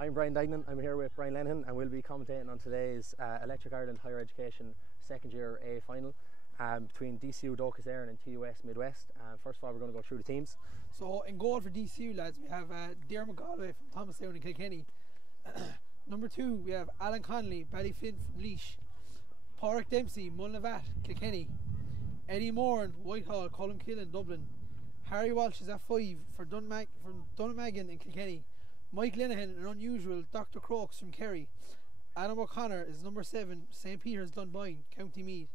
I'm Brian Dignan. I'm here with Brian Lenihan and we'll be commentating on today's Electric Ireland Higher Education second year A final between DCU Dóchas Éireann and TUS Midwest. First of all, we're going to go through the teams. So in goal for DCU, lads, we have Dermot Galway from Thomastown and Kilkenny. Number 2, we have Alan Connolly, Ballyfin from Laois. Pádraig Dempsey, Mullinavat, Kilkenny. Eddie Moran, Whitehall, Columcille, Dublin. Harry Walsh is at 5 for from Dunamagan in Kilkenny. Mike Linehan, an unusual, Dr. Crokes from Kerry. Adam O'Connor is number 7, St. Peter's, Dunboyne, County Meath.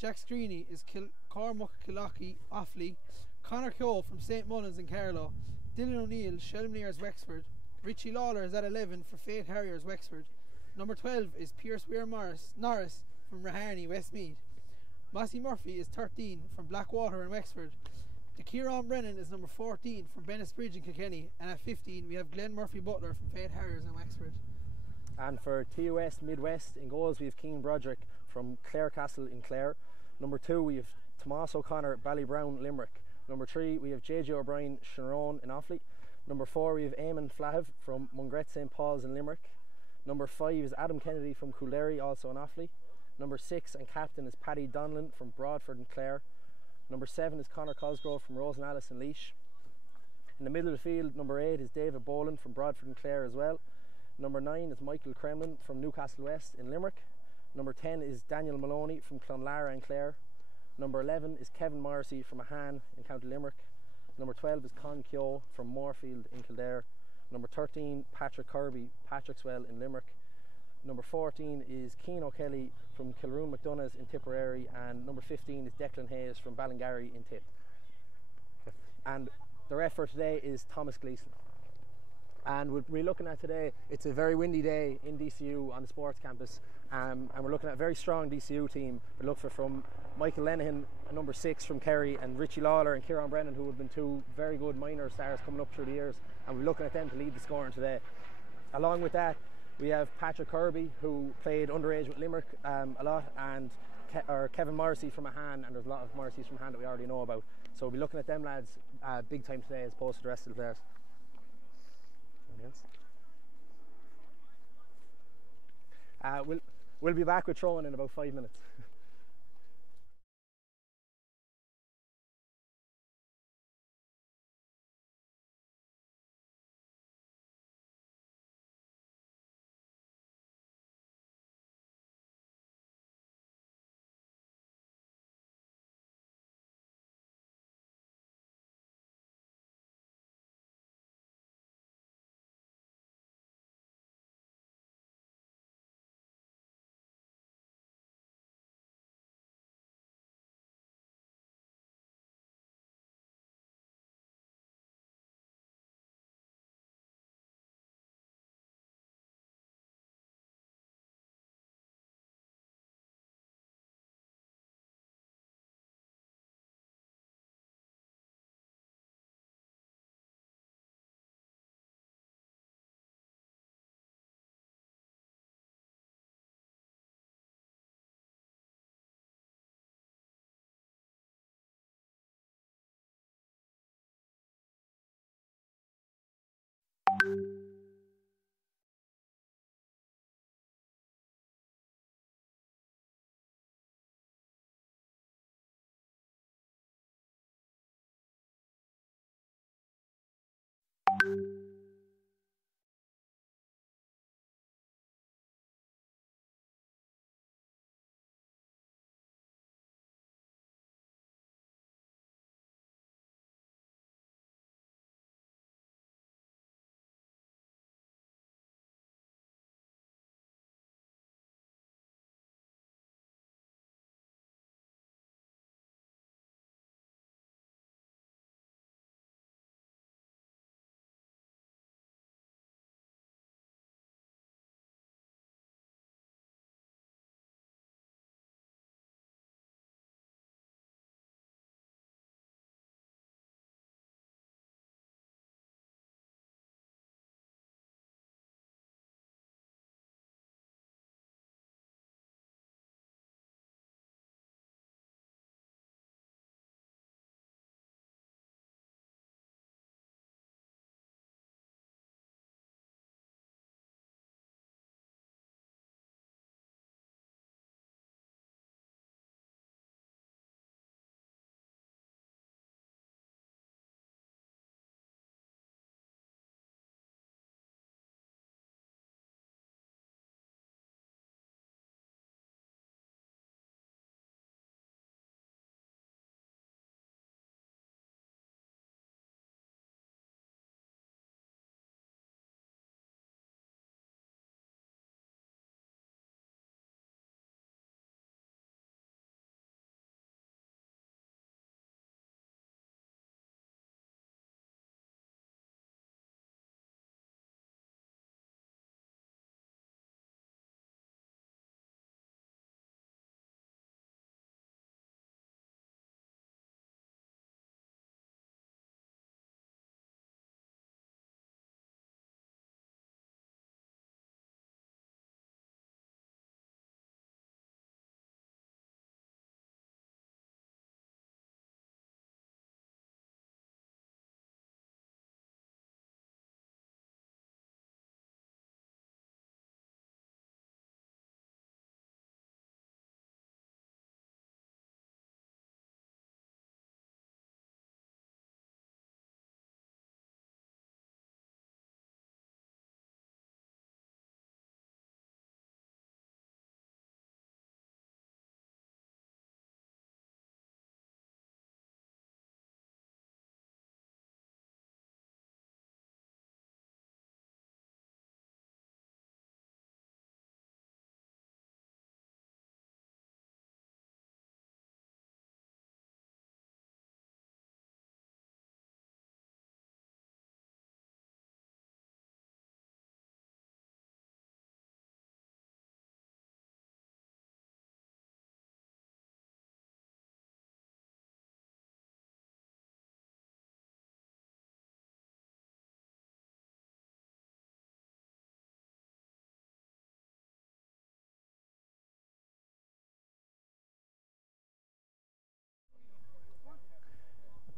Jack Screeney is Cormac Killocky, Offaly. Conor Keogh from St. Mullins in Carlow. Dylan O'Neill, Shelmnears, Wexford. Richie Lawler is at 11 for Fate Harriers, Wexford. Number 12 is Pierce Weir Norris from Raharney, Westmeath. Mossy Murphy is 13 from Blackwater in Wexford. The Kieran Brennan is number 14 from Bennettsbridge in Kilkenny, and at 15 we have Glenn Murphy Butler from Fate Harriers in Wexford. And for TUS Midwest in goals we have Keane Broderick from Clarecastle in Clare. Number 2 we have Tomás O'Connor, Ballybrown, Limerick. Number 3 we have JJ O'Brien, Shanrone in Offaly. Number 4 we have Eamon Flahav from Mungret St. Paul's in Limerick. Number 5 is Adam Kennedy from Coolderry, also in Offaly. Number 6 and captain is Paddy Donlan from Broadford and Clare. Number 7 is Conor Cosgrove from Rosenallis and Laois. In the middle of the field, number 8 is David Boland from Broadford and Clare as well. Number 9 is Michael Kremlin from Newcastle West in Limerick. Number 10 is Daniel Maloney from Clonlara and Clare. Number 11 is Kevin Morrissey from Ahan in County Limerick. Number 12 is Con Keogh from Moorfield in Kildare. Number 13, Patrick Kirby, Patrickswell in Limerick. Number 14 is Cian O'Kelly from Kilroon McDonough's in Tipperary, and number 15 is Declan Hayes from Ballingarry in Tip. And the ref for today is Thomas Gleeson. And we're looking at today, it's a very windy day in DCU on the sports campus, and we're looking at a very strong DCU team. We look for from Michael Lenihan, number 6 from Kerry, and Richie Lawler and Kieran Brennan, who have been 2 very good minor stars coming up through the years, and we're looking at them to lead the scoring today. Along with that, we have Patrick Kirby, who played underage with Limerick a lot, and Kevin Morrissey from Ahan, and there's a lot of Morrisseys from Ahan that we already know about. So we'll be looking at them lads big time today as opposed to the rest of the players. We'll be back with throwing in about 5 minutes.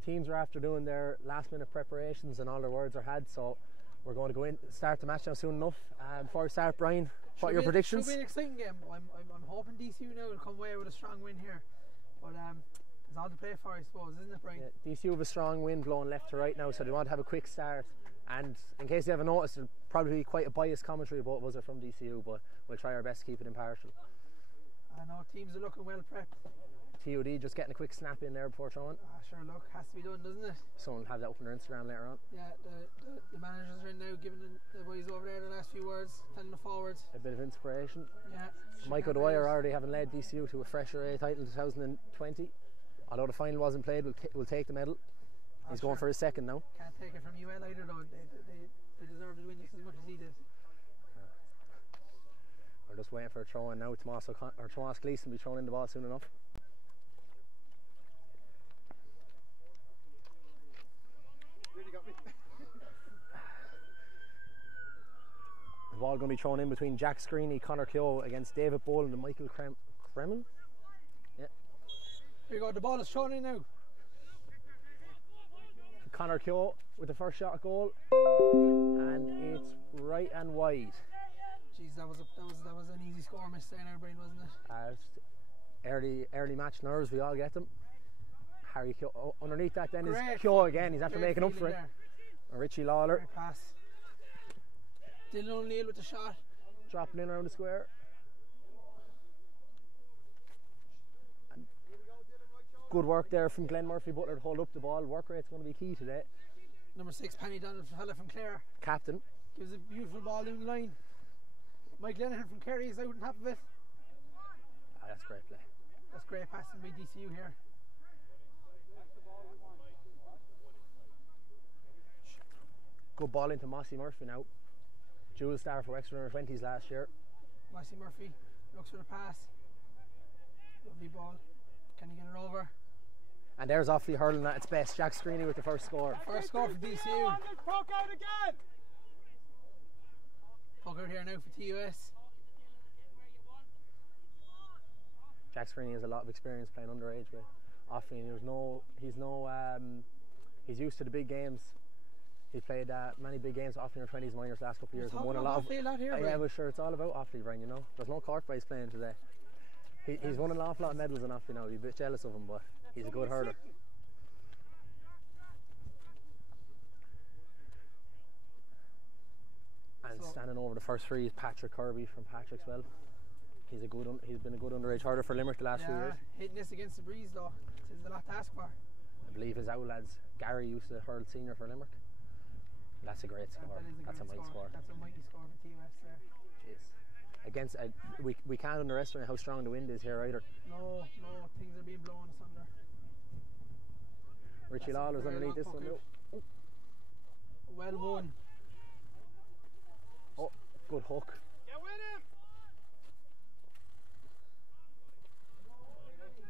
teams are after doing their last minute preparations and all their words are had, so we're going to go in, start the match now soon enough. Before we start, Brian, what are your predictions? Should be an exciting game. I'm hoping DCU now will come away with a strong win here, but it's all to play for, I suppose, isn't it, Brian? Yeah, DCU have a strong wind blowing left to right now, so they want to have a quick start. And in case you haven't noticed, there'll probably be quite a biased commentary about both of us are from DCU, but we'll try our best to keep it impartial. I know teams are looking well prepped. TUD just getting a quick snap in there before throwing. Sure, look, has to be done, doesn't it? Someone will have that up on their Instagram later on. Yeah, the managers are in now giving the boys over there the last few words, telling the forwards. A bit of inspiration. Yeah. Michael Dwyer already having led DCU to a fresh Year A title in 2020. Although the final wasn't played, we'll take the medal. He's going for his second now. Can't take it from UL either though. They deserve to win this as much as he did. We're just waiting for a throw in now. Tomas Gleeson will be throwing in the ball soon enough. The ball going to be thrown in between Jack Screeney, Conor Keogh against David Boland and Michael Kremen. Yeah. Here you go, the ball is thrown in now. Conor Keogh with the first shot at goal, and it's right and wide. Jeez, that was an easy score miss there now, Brian, wasn't it? Early match nerves, we all get them. Harry Keogh, underneath that then is Keogh again, he's after making up for it. And Richie Lawler. Great pass. Dylan O'Neill with the shot. Dropping in around the square. And good work there from Glenn Murphy Butler to hold up the ball. Work rate's going to be key today. Number 6, Penny Donald, fella from Clare. Captain. Gives a beautiful ball down the line. Mike Lenihan from Kerry is out on top of it. That's great play. That's great passing by DCU here. Good ball into Mossy Murphy now. Dual star for Wexford under 20s last year. Mossy Murphy looks for the pass. Lovely ball. Can he get it over? And there's Offaly hurling at its best. Jack Screeney with the first score. First score for DCU. Poke out again. Poke out here now for TUS. Jack Screeney has a lot of experience playing underage with Offaly, and he's used to the big games. He's played many big games, Offaly under 20s minors last couple of years, and won a lot of. Yeah, but sure, it's all about Offaly, Brian. You know, there's no Cork boys playing today. He's won an awful lot of medals in Offaly now. You're a bit jealous of him, but he's a good hurler. And standing over the first three is Patrick Kirby from Patrickswell. He's been a good underage hurler for Limerick the last few years. Hitting this against the breeze though, it's a lot to ask for. I believe his out lads Gary used to hurl senior for Limerick. That's a great score. That's a mighty score. That's a mighty score for TUS there. Jeez. Against we can't underestimate how strong the wind is here either. No, things are being blown asunder. Richie Lawler's underneath this one now. Well won. Oh, good hook. Get with him.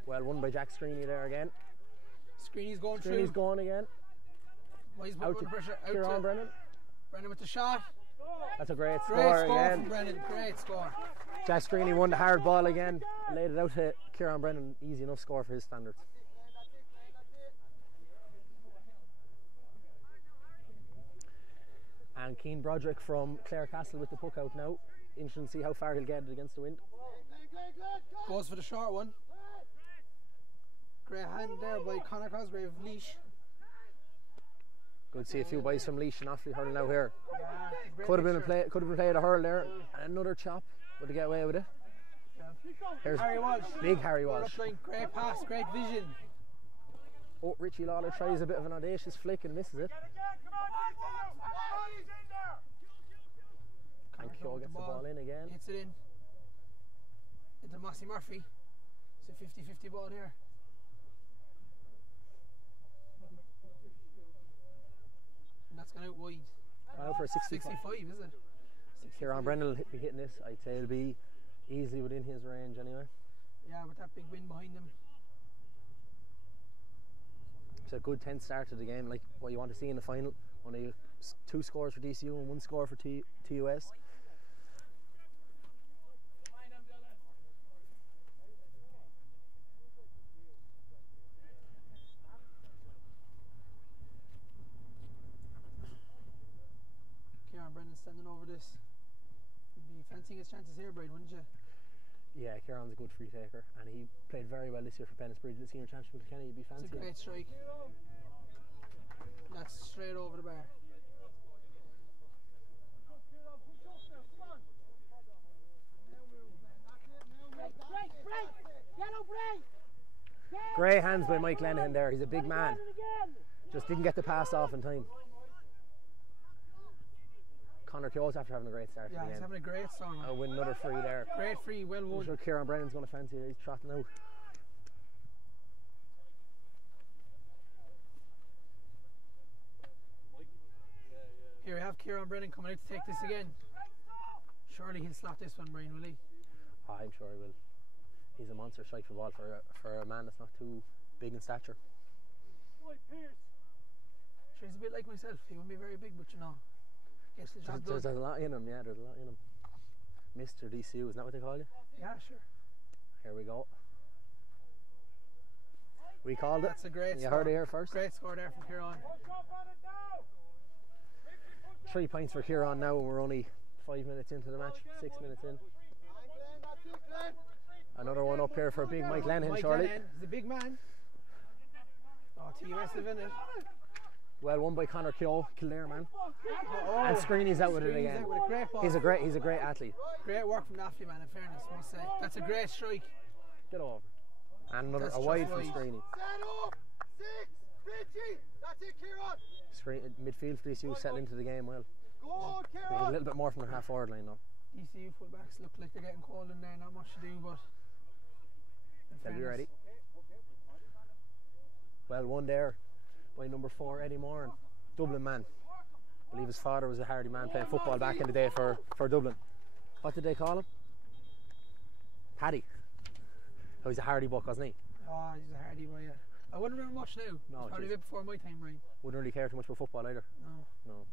Well won by Jack Screeney there again. Screeney's going through. Screeney's going again. Well, he's out to pressure. Kieran Brennan. Brennan with the shot. That's a great score Great score again. from Brennan. Great score. Jack Screeney won the hard ball again. Laid it out to Kieran Brennan. Easy enough score for his standards. And Keane Broderick from Clare Castle with the puck out now. Interesting to see how far he'll get it against the wind. Goes for the short one. Great hand there by Conor Cosgrave of Laois. Good to see a few boys from Laois and Offaly hurling now here. Yeah, could have been played a hurl there. And another chop, but to get away with it. Yeah. Here's Harry Walsh. Big Harry Walsh. Great pass, great vision. Oh, Richie Lawler tries a bit of an audacious flick and misses it. And Keogh gets the ball in again. Hits it in. Into Mossy Murphy. It's a 50-50 ball here. And that's gone out wide. Gone out for a 65, is it? Kieran Brennan will be hitting this. I'd say it'll be easily within his range anyway. Yeah, with that big wind behind him. It's a good 10th start to the game, like what you want to see in the final. Only 2 scores for DCU and 1 score for TUS. standing over this. You'd be fancying his chances here, Brian, wouldn't you? Yeah, Kieran's a good free taker, and he played very well this year for Pennisbridge, the senior championship. Kenny, you'd be fancy. It's a great strike. That's straight over the bar. Great hands by Mike Lenihan there. He's a big man. Just didn't get the pass off in time. Conor Keogh's after having a great start. Yeah, he's having a great start. I'll win another free there. Great free, well won. I'm sure Kieran Brennan's going to fancy it. He's trotting out. Here we have Kieran Brennan coming out to take this again. Surely he'll slot this one, Brian, will he? Oh, I'm sure he will. He's a monster strike for ball for a man that's not too big in stature. Sure, he's a bit like myself. He won't be very big, but you know. Yes, there's a lot in him, yeah, there's a lot in him. Mr. DCU, isn't that what they call you? Yeah, sure. Here we go. We called it. That's a great score. You heard it here first. Great score there from Kieran. 3 points for Kieran now, and we're only 5 minutes into the match, 6 minutes in. Another one up here for big Mike Lenihan, surely. He's a big man. Oh, TUS have in it. Well won by Conor Keogh, Kildare man. And Screeny's out with it again. Out with a great ball. He's a great athlete. Great work from Daffy, man, in fairness, I must say. That's a great strike. Get over. And another a wide from Screeny. That's it, Kieran. Midfield for DCU settle into the game well. Good, a little bit more from their half forward line though. DCU fullbacks look like they're getting cold in there, not much to do, but they'll be ready. Well won there by number 4 Eddie Moran, Dublin man. I believe his father was a hardy man playing football back in the day for Dublin. What did they call him? Paddy. Oh, he's a hardy buck, wasn't he? Oh, he's a hardy boy, yeah. I wouldn't remember much now. No, probably a bit before my time, right? Wouldn't really care too much about football either. No.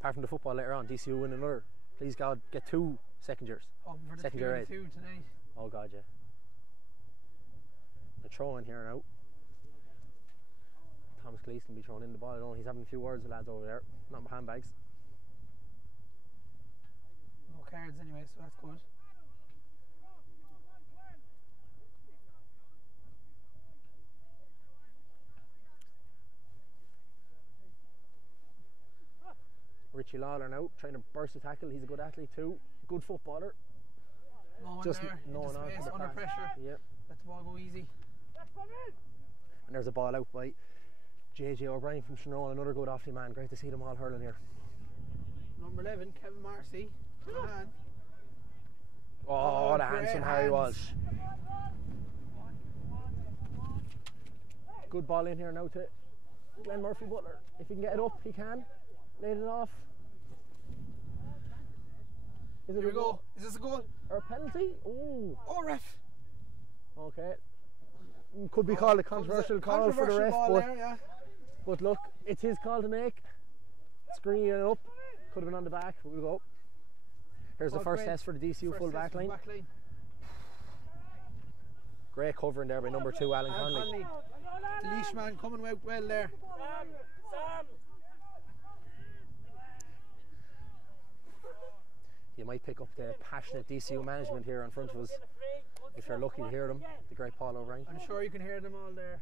Apart from the football later on, DCU win another. Please God, get 2 second years. Oh, for the second year 8 tonight. Oh God, yeah. The throw in here now. Thomas Gleeson will be thrown in the ball. I don't know, he's having a few words with lads over there. Not handbags. No cards anyway, so that's good. Richie Lawler now trying to burst the tackle. He's a good athlete too. Good footballer. No one just there. No one on space, under pressure. Yep. Let the ball go easy. And there's a ball out by JJ O'Brien from Shannon. Another good offly man. Great to see them all hurling here. Number 11, Kevin Marcy. Oh, the hands from Harry Walsh. Good ball in here now to Glenn Murphy Butler. If he can get it up, he can. Laid it off. Is it Here we go. Is this a goal? Or a penalty? Oh. Oh, ref. Okay. Could be called a controversial call for the ref, but look, it's his call to make. Screening it up. Could have been on the back. We'll go. Here's the first test for the DCU full back line. Great covering there by number 2, Alan Conley. The leash man coming out well there. You might pick up the passionate DCU management here in front of us if you're lucky to hear them. The great Paul O'Brien. I'm sure you can hear them all there.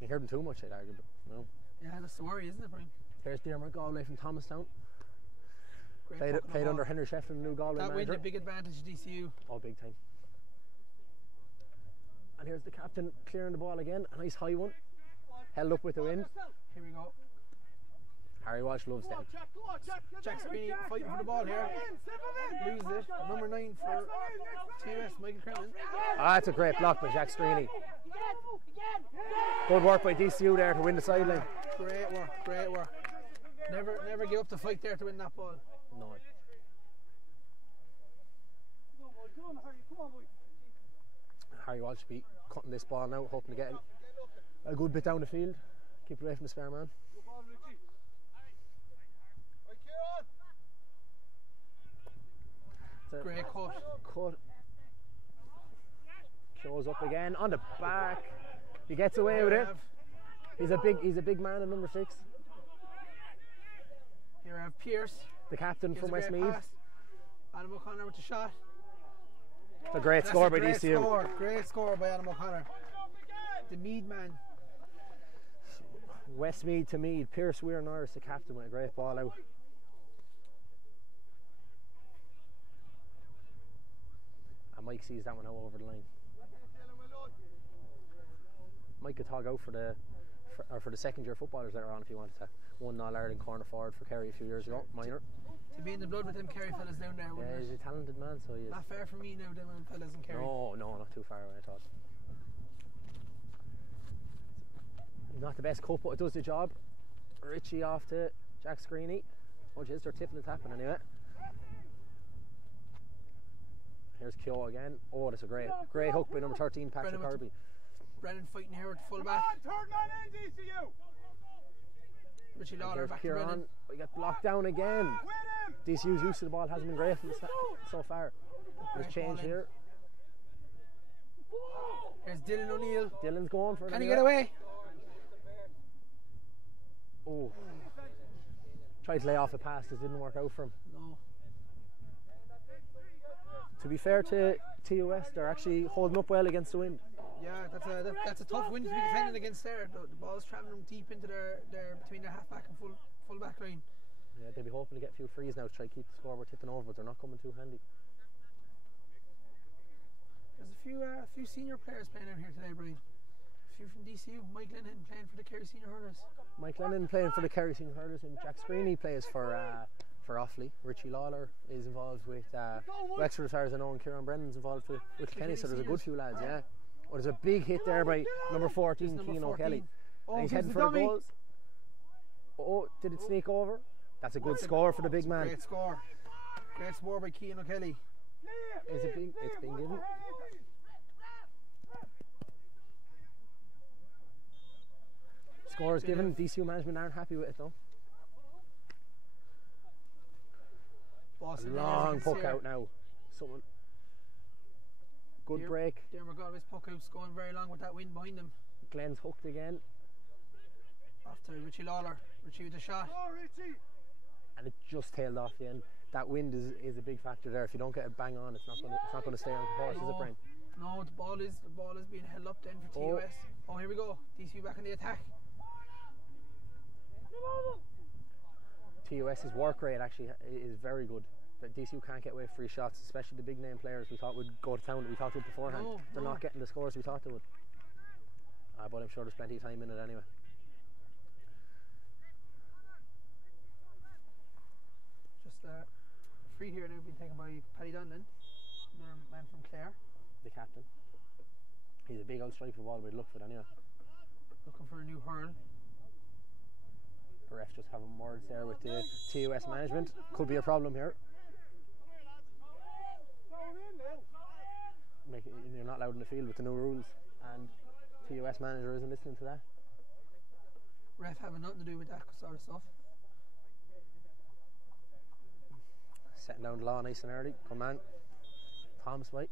You hear them too much, I'd argue, but no. Yeah, that's the worry, isn't it, Brian? Here's Dermot Galway from Thomastown. Played under Henry Shefflin, the new Galway manager. That win a big advantage DCU. Oh, big time. And here's the captain clearing the ball again. A nice high one. Held up with the wind. Here we go. Harry Walsh loves them. Jack Sweeney fighting for the ball here. Loses it. Number 9 for TUS, Michael Cremen. Ah, that's a great block by Jack Sweeney. Good work by DCU there to win the sideline. Great work, great work. Never give up the fight there to win that ball. No. Harry Walsh should be cutting this ball now, hoping to get a good bit down the field. Keep away from the spare man. Great cut. Shows up again on the back. He gets away with it. He's a big man at number 6. Here we have Pierce. the captain Gives from a great Westmeath. pass. Adam O'Connor with the shot. It's a great That's score a by great DCU. Score. Great score by Adam O'Connor. The Mead man. Westmeath to Mead. Pierce Weir Norris, the captain, with a great ball out. And Mike sees that one out over the line. Mike could tog out for the second year footballers that are on if he wanted to. Won All-Ireland corner forward for Kerry a few years ago, minor. To be in the blood with them Kerry fellas down there. Yeah, he's a talented man, so he is. Not far from me now, them fellas in Kerry. No, not too far away at all. He's not the best cut, but it does the job. Richie off to Jack Screeney. Oh jeez, they're tipping and tapping anyway. Here's Kyo again. Oh, that's a great hook by number 13, Patrick Kirby. Brennan fighting here with the full back. Third man in, DCU. Richie Lawler back to Kieran. Brennan. We get blocked down again. DCU's use of the ball hasn't been great so far. There's change here. Here's Dylan O'Neill. Dylan's going for it. Can he get away? Oh. Tried to lay off a pass that didn't work out for him. No. To be fair to TUS, they're actually holding up well against the wind. Yeah, that's a tough wind to be defending against there. The ball's travelling deep into their between their half back and full back line. Yeah, they'll be hoping to get a few frees now to try to keep the scoreboard tipping over, but they're not coming too handy. There's a few senior players playing out here today, Brian. A few from DCU. Mike Lennon playing for the Kerry Senior Hurlers. Mike Lennon playing for the Kerry Senior Hurlers, and Jack Screeney plays for Offaly. Richie Lawler is involved with Wexford, as far as I know, and Kieran Brennan's involved with Kenny, so there's a good few lads, yeah. Oh, there's a big hit there by number 14, Keane O'Kelly. And he's heading for the goals. Oh, did it sneak over? That's a good score for the big man. Great score. Great score by Keane O'Kelly. Is it being, it's been given. Score is given. DCU management aren't happy with it though. Boston Long puck out now. Someone. Good break. Dermot Galway's puck out's going very long with that wind behind him. Glenn's hooked again. Off to Richie Lawler. Richie with the shot. Oh, Richie. And it just tailed off the end. That wind is a big factor there. If you don't get it bang on, it's not going to stay on course, is it, Brian? No, the ball is being held up then for TUS. Oh, here we go. DCU back on the attack. TUS's work rate actually is very good. But DCU can't get away with free shots, especially the big name players we thought would go to town that we thought would beforehand. They're not getting the scores we thought they would. But I'm sure there's plenty of time in it anyway. Just free here now being taken by Paddy Donlan, another man from Clare. The captain. He's a big old striker ball we'd look for it anyway. Looking for a new hurl. The ref just having words there with the TUS management. Could be a problem here. You're not allowed in the field with the new rules, and TUS manager isn't listening to that. Ref having nothing to do with that sort of stuff. Setting down the law nice and early. Come on. Thomas White.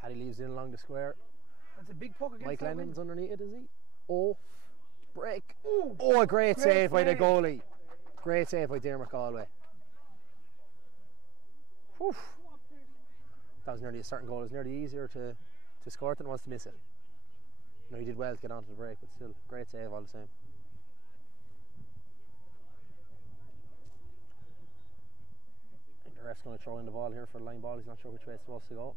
Paddy leaves in along the square. That's a big puck against Mike that Lennon's wind. underneath it, is he? Oh, break. Oh, a great save by the goalie. Great save by Dermot Galway. Whew. That was nearly a certain goal. It was nearly easier to score than it was to miss it. No, he did well to get onto the break, but still, great save all the same. I think the ref's going to throw in the ball here for a line ball. He's not sure which way it's supposed to go.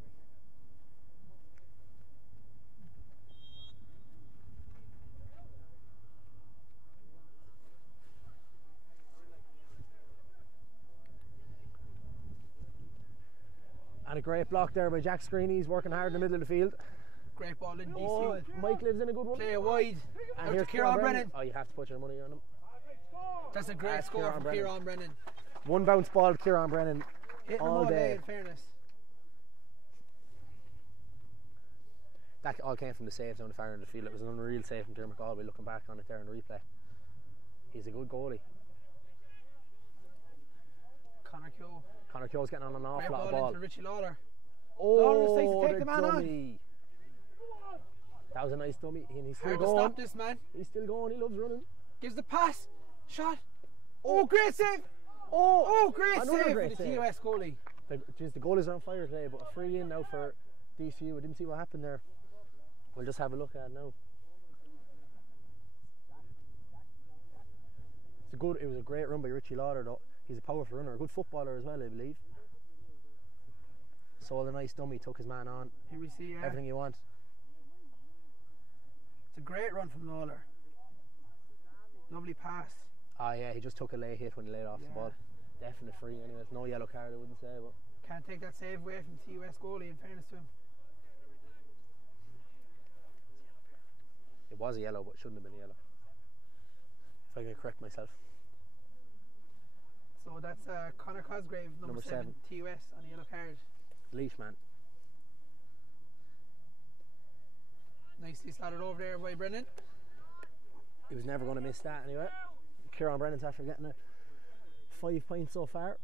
And a great block there by Jack Screeney. He's working hard in the middle of the field. Great ball in DCU. Oh, Mike lives in a good one. Play it wide. And Out to here's Kieran Brennan. Oh, you have to put your money on him. That's a great That's score Kieran from Brennan. Kieran Brennan. One bounce ball, Kieran Brennan. Hitting all them day. in fairness. That all came from the saves on the far end of the field. It was an unreal save from Dermot Galway looking back on it there in the replay. He's a good goalie. Connor Keogh. Connor Keogh's getting on an awful lot of ball ball. into Richie Lawler. Lawler Oh, decides to take the the man on. dummy. That was a nice dummy. And he's still Hard to going. stop this man. He's still going. He loves running. Gives the pass. Shot. Oh, great save. Oh, Oh, great another save great for the save. TUS goalie. The goalies are on fire today, but a free in now for DCU. I didn't see what happened there. We'll just have a look at it now. It was a great run by Richie Lauder though. He's a powerful runner, a good footballer as well, I believe. Saw the nice dummy, took his man on. Here we see Everything you want. it's a great run from Lawler. Lovely pass. Ah yeah, he just took a lay hit when he laid off the ball. Definite free anyway. No yellow card I wouldn't say, but Can't take that save away from TUS goalie, in fairness to him. it was a yellow, but it shouldn't have been a yellow. If I can correct myself. So that's Conor Cosgrave, number 7, TUS, on a yellow card. Leash man. Nicely slotted over there by Brennan. He was never going to miss that anyway. Kieran Brennan's after getting a 5 points so far.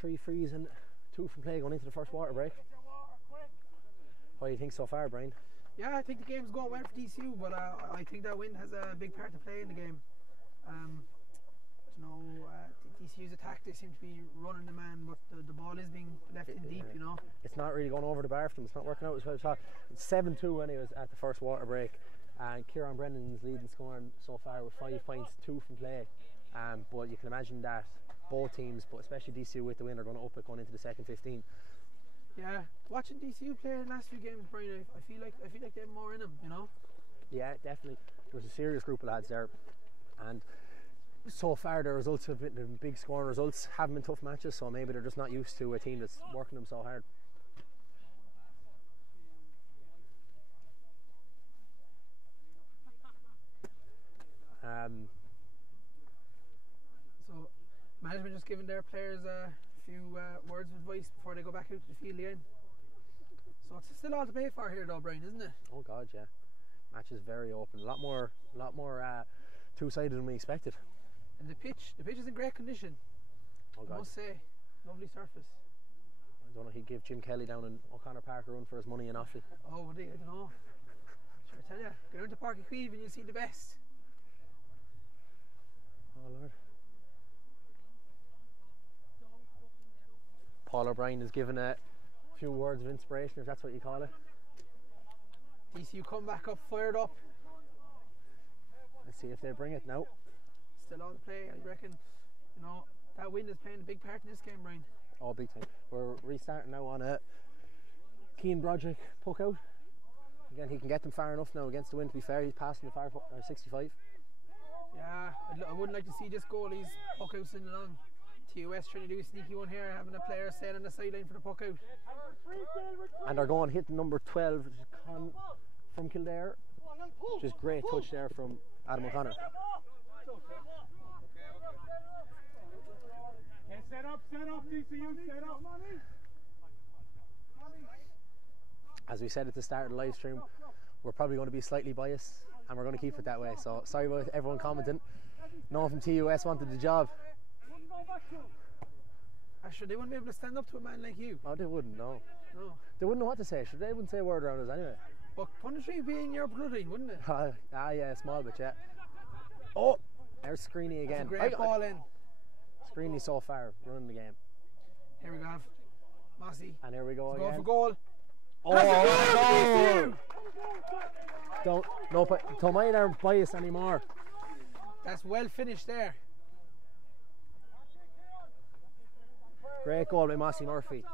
3 frees and 2 from play going into the first water break. What do you think so far, Brian? Yeah, I think the game's going well for DCU, but I think that wind has a big part to play in the game. DCU's attack, they seem to be running the man, but the ball is being left in deep, you know. It's not really going over the bar for them. It's not working out as well as I thought. It's 7-2 anyways at the first water break, and Kieran Brennan's leading scoring so far with 5 points, 2 from play. But you can imagine that both teams, but especially DCU with the win, are going to up it going into the second 15. Yeah, watching DCU play the last few games, Brian, I feel like they have more in them, you know. Yeah, definitely. There was a serious group of lads there, and so far the results have been big scoring results. Haven't been tough matches, so maybe they're just not used to a team that's working them so hard. So management just giving their players a few words of advice before they go back out to the field again. So it's still all to play for here though, Brian, isn't it? Oh God, yeah. Match is very open. A lot more two-sided than we expected. And the pitch is in great condition. Oh God. I must say, lovely surface. I don't know. He'd give Jim Kelly down in O'Connor Park a run for his money in Offaly. Oh, would he? I don't know. Sure, I tell you, go down to Parky Queeve and you'll see the best. Oh Lord. Paul O'Brien is given a few words of inspiration, if that's what you call it. DCU come back up, fired up. Let's see if they bring it now. Still on the play, I reckon. You know, that wind is playing a big part in this game, Brian. Oh, big time. We're restarting now on a Keane Broderick puck out. Again, he can get them far enough now against the wind. To be fair, he's passing the far 65. Yeah, I wouldn't like to see this goalie's puck out sending along. TUS trying to do a sneaky one here, having a player staying on the sideline for the puck out. And they're going hitting number 12, which is Con from Kildare. Just great touch there from Adam O'Connor. Set up, DCU, set up. As we said at the start of the live stream, we're probably going to be slightly biased, and we're going to keep it that way. So sorry about everyone commenting. No one from TUS wanted the job. Actually, they wouldn't be able to stand up to a man like you. Oh, they wouldn't, no. No. They wouldn't know what to say. They wouldn't say a word around us anyway. But punditry would be in your bloodline, wouldn't it? Yeah, small bit, yeah. Oh, there's Screeny again. That's a great ball in. Screeny so far, running the game. Here we go. Mossy. And here we go Let's again. go for goal. Oh, goal! Don't mind our bias anymore. That's well finished there. Great goal by Mossy Murphy.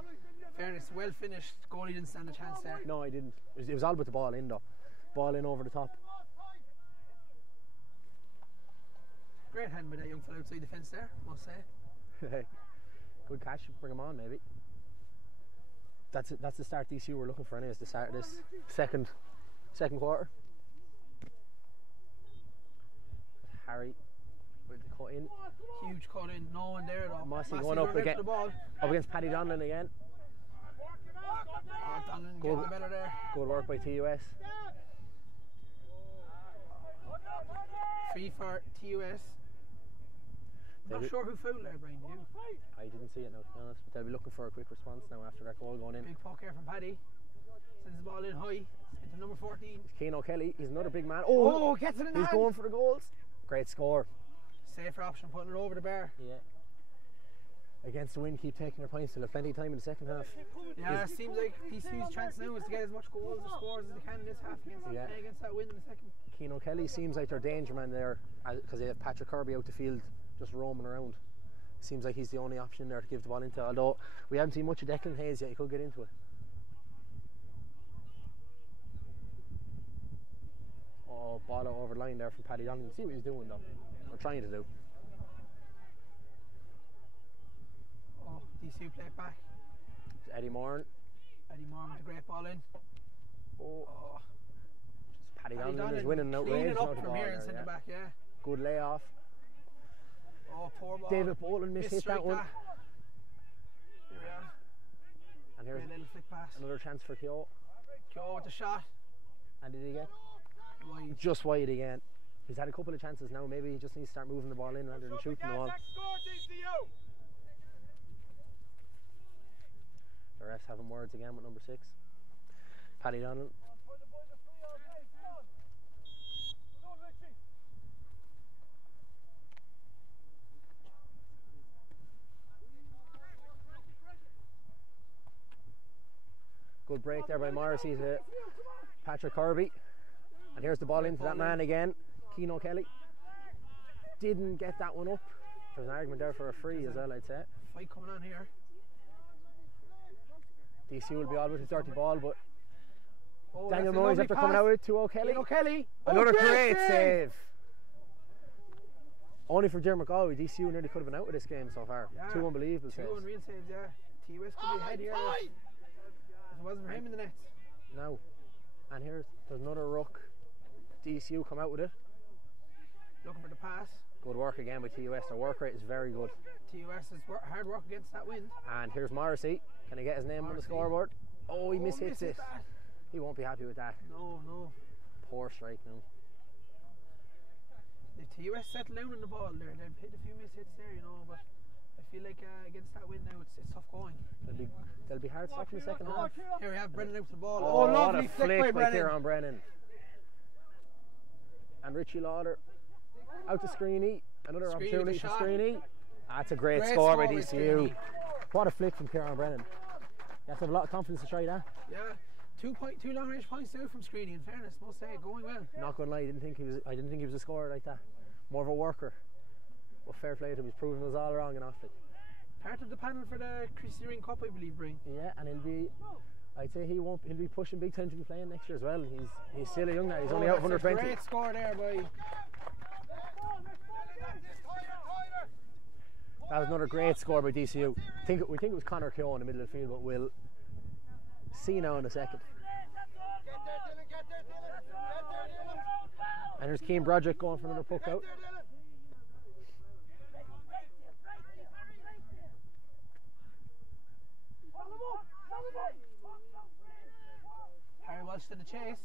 Fairness, well finished. Goalie didn't stand a chance there. No, I didn't. It was all with the ball in though. Ball in over the top. Great hand by that young fellow outside the fence there, must say. Good catch. Bring him on, maybe. That's the start DCU we're looking for anyways, the start of this second quarter. Harry with the cut in. Huge cut in, no one there though. Mossy going up again. Up against Paddy Donlan again. Oh, Donlan getting the better there. Good work by TUS. Free for TUS. I'm not sure who fouled there, Brian. You? I didn't see it now, to be honest, but they'll be looking for a quick response now after that goal going in. Big poke here from Paddy. Sends the ball in high into number 14. Keane O'Kelly, he's another big man. Oh, gets it in he's hand. going for the goals. Great score. Safer option, putting it over the bar. Yeah. Against the wind, keep taking their points. They'll have plenty of time in the second half. Yeah, it seems like DCU's chance now is to get as much goals and scores as they can in this half against that wind in the second. Keane O'Kelly seems like their danger man there because they have Patrick Kirby out the field just roaming around. Seems like he's the only option there to give the ball into, although we haven't seen much of Declan Hayes yet. He could get into it. Oh, ball out over the line there from Paddy Donlan. See what he's doing though, or trying to do. Oh, DCU play it back. It's Eddie Moran. Eddie Moran with a great ball in. Oh. Paddy Donlan is winning an outrage. Up from here and send it back, yeah. Good layoff. Oh, poor ball. David Boland mishit that one. Here we are. And here's a little flick pass. Another chance for Keogh. Keogh with the shot. And did he get? Wide. Just wide again. He's had a couple of chances now. Maybe he just needs to start moving the ball in rather than shooting the ball. The refs having words again with number 6. Paddy Donlan. Good break there by Morrissey to Patrick Kirby. And here's the ball into that man again, Keane O'Kelly. Didn't get that one up. There's an argument there for a free as well, I'd say. Fight coming on here. DCU will be all with his dirty ball, but oh, Daniel Noyes after coming out with it to O'Kelly. O'Kelly. Another great save. Only for Jim McGauley, DCU nearly could have been out of this game so far. Yeah. Two unbelievable saves. Two unreal saves, yeah. TUS could be ahead here. If it wasn't for him in the nets. No. And there's another ruck. DCU come out with it. Looking for the pass. Good work again by TUS. Their work rate is very good. TUS is hard work against that wind. And here's Morrissey. Can he get his name on the scoreboard? Oh, he mishits it. He won't be happy with that. No. Poor strike now. If TUS settle down on the ball there, they've hit a few mishits there, you know, but I feel like against that wind now it's tough going. They'll be hard stuck in the second half. Here we have Brennan out to the ball. Oh, lovely flick by Kieran Brennan. And Richie Lauder out to Screeney. Another opportunity for Screeney. That's a great score by DCU. What a flick from Kieran Brennan. You have to have a lot of confidence to try that. Yeah. 2 long range points now from Screeney, in fairness, must say, going well. Not gonna lie, I didn't think he was a scorer like that. More of a worker. But fair play to him, he's proven us all wrong and awfully. Part of the panel for the Christy Ring Cup, I believe, Bring. Yeah, and I'd say he'll be pushing big time to be playing next year as well. He's still a young lad, he's only out 120. Great score there by. That was another great score by DCU. We think it was Conor Keogh in the middle of the field, but we'll see now in a second. And there's Keane Broderick going for another puck out. Harry Walsh to the chase.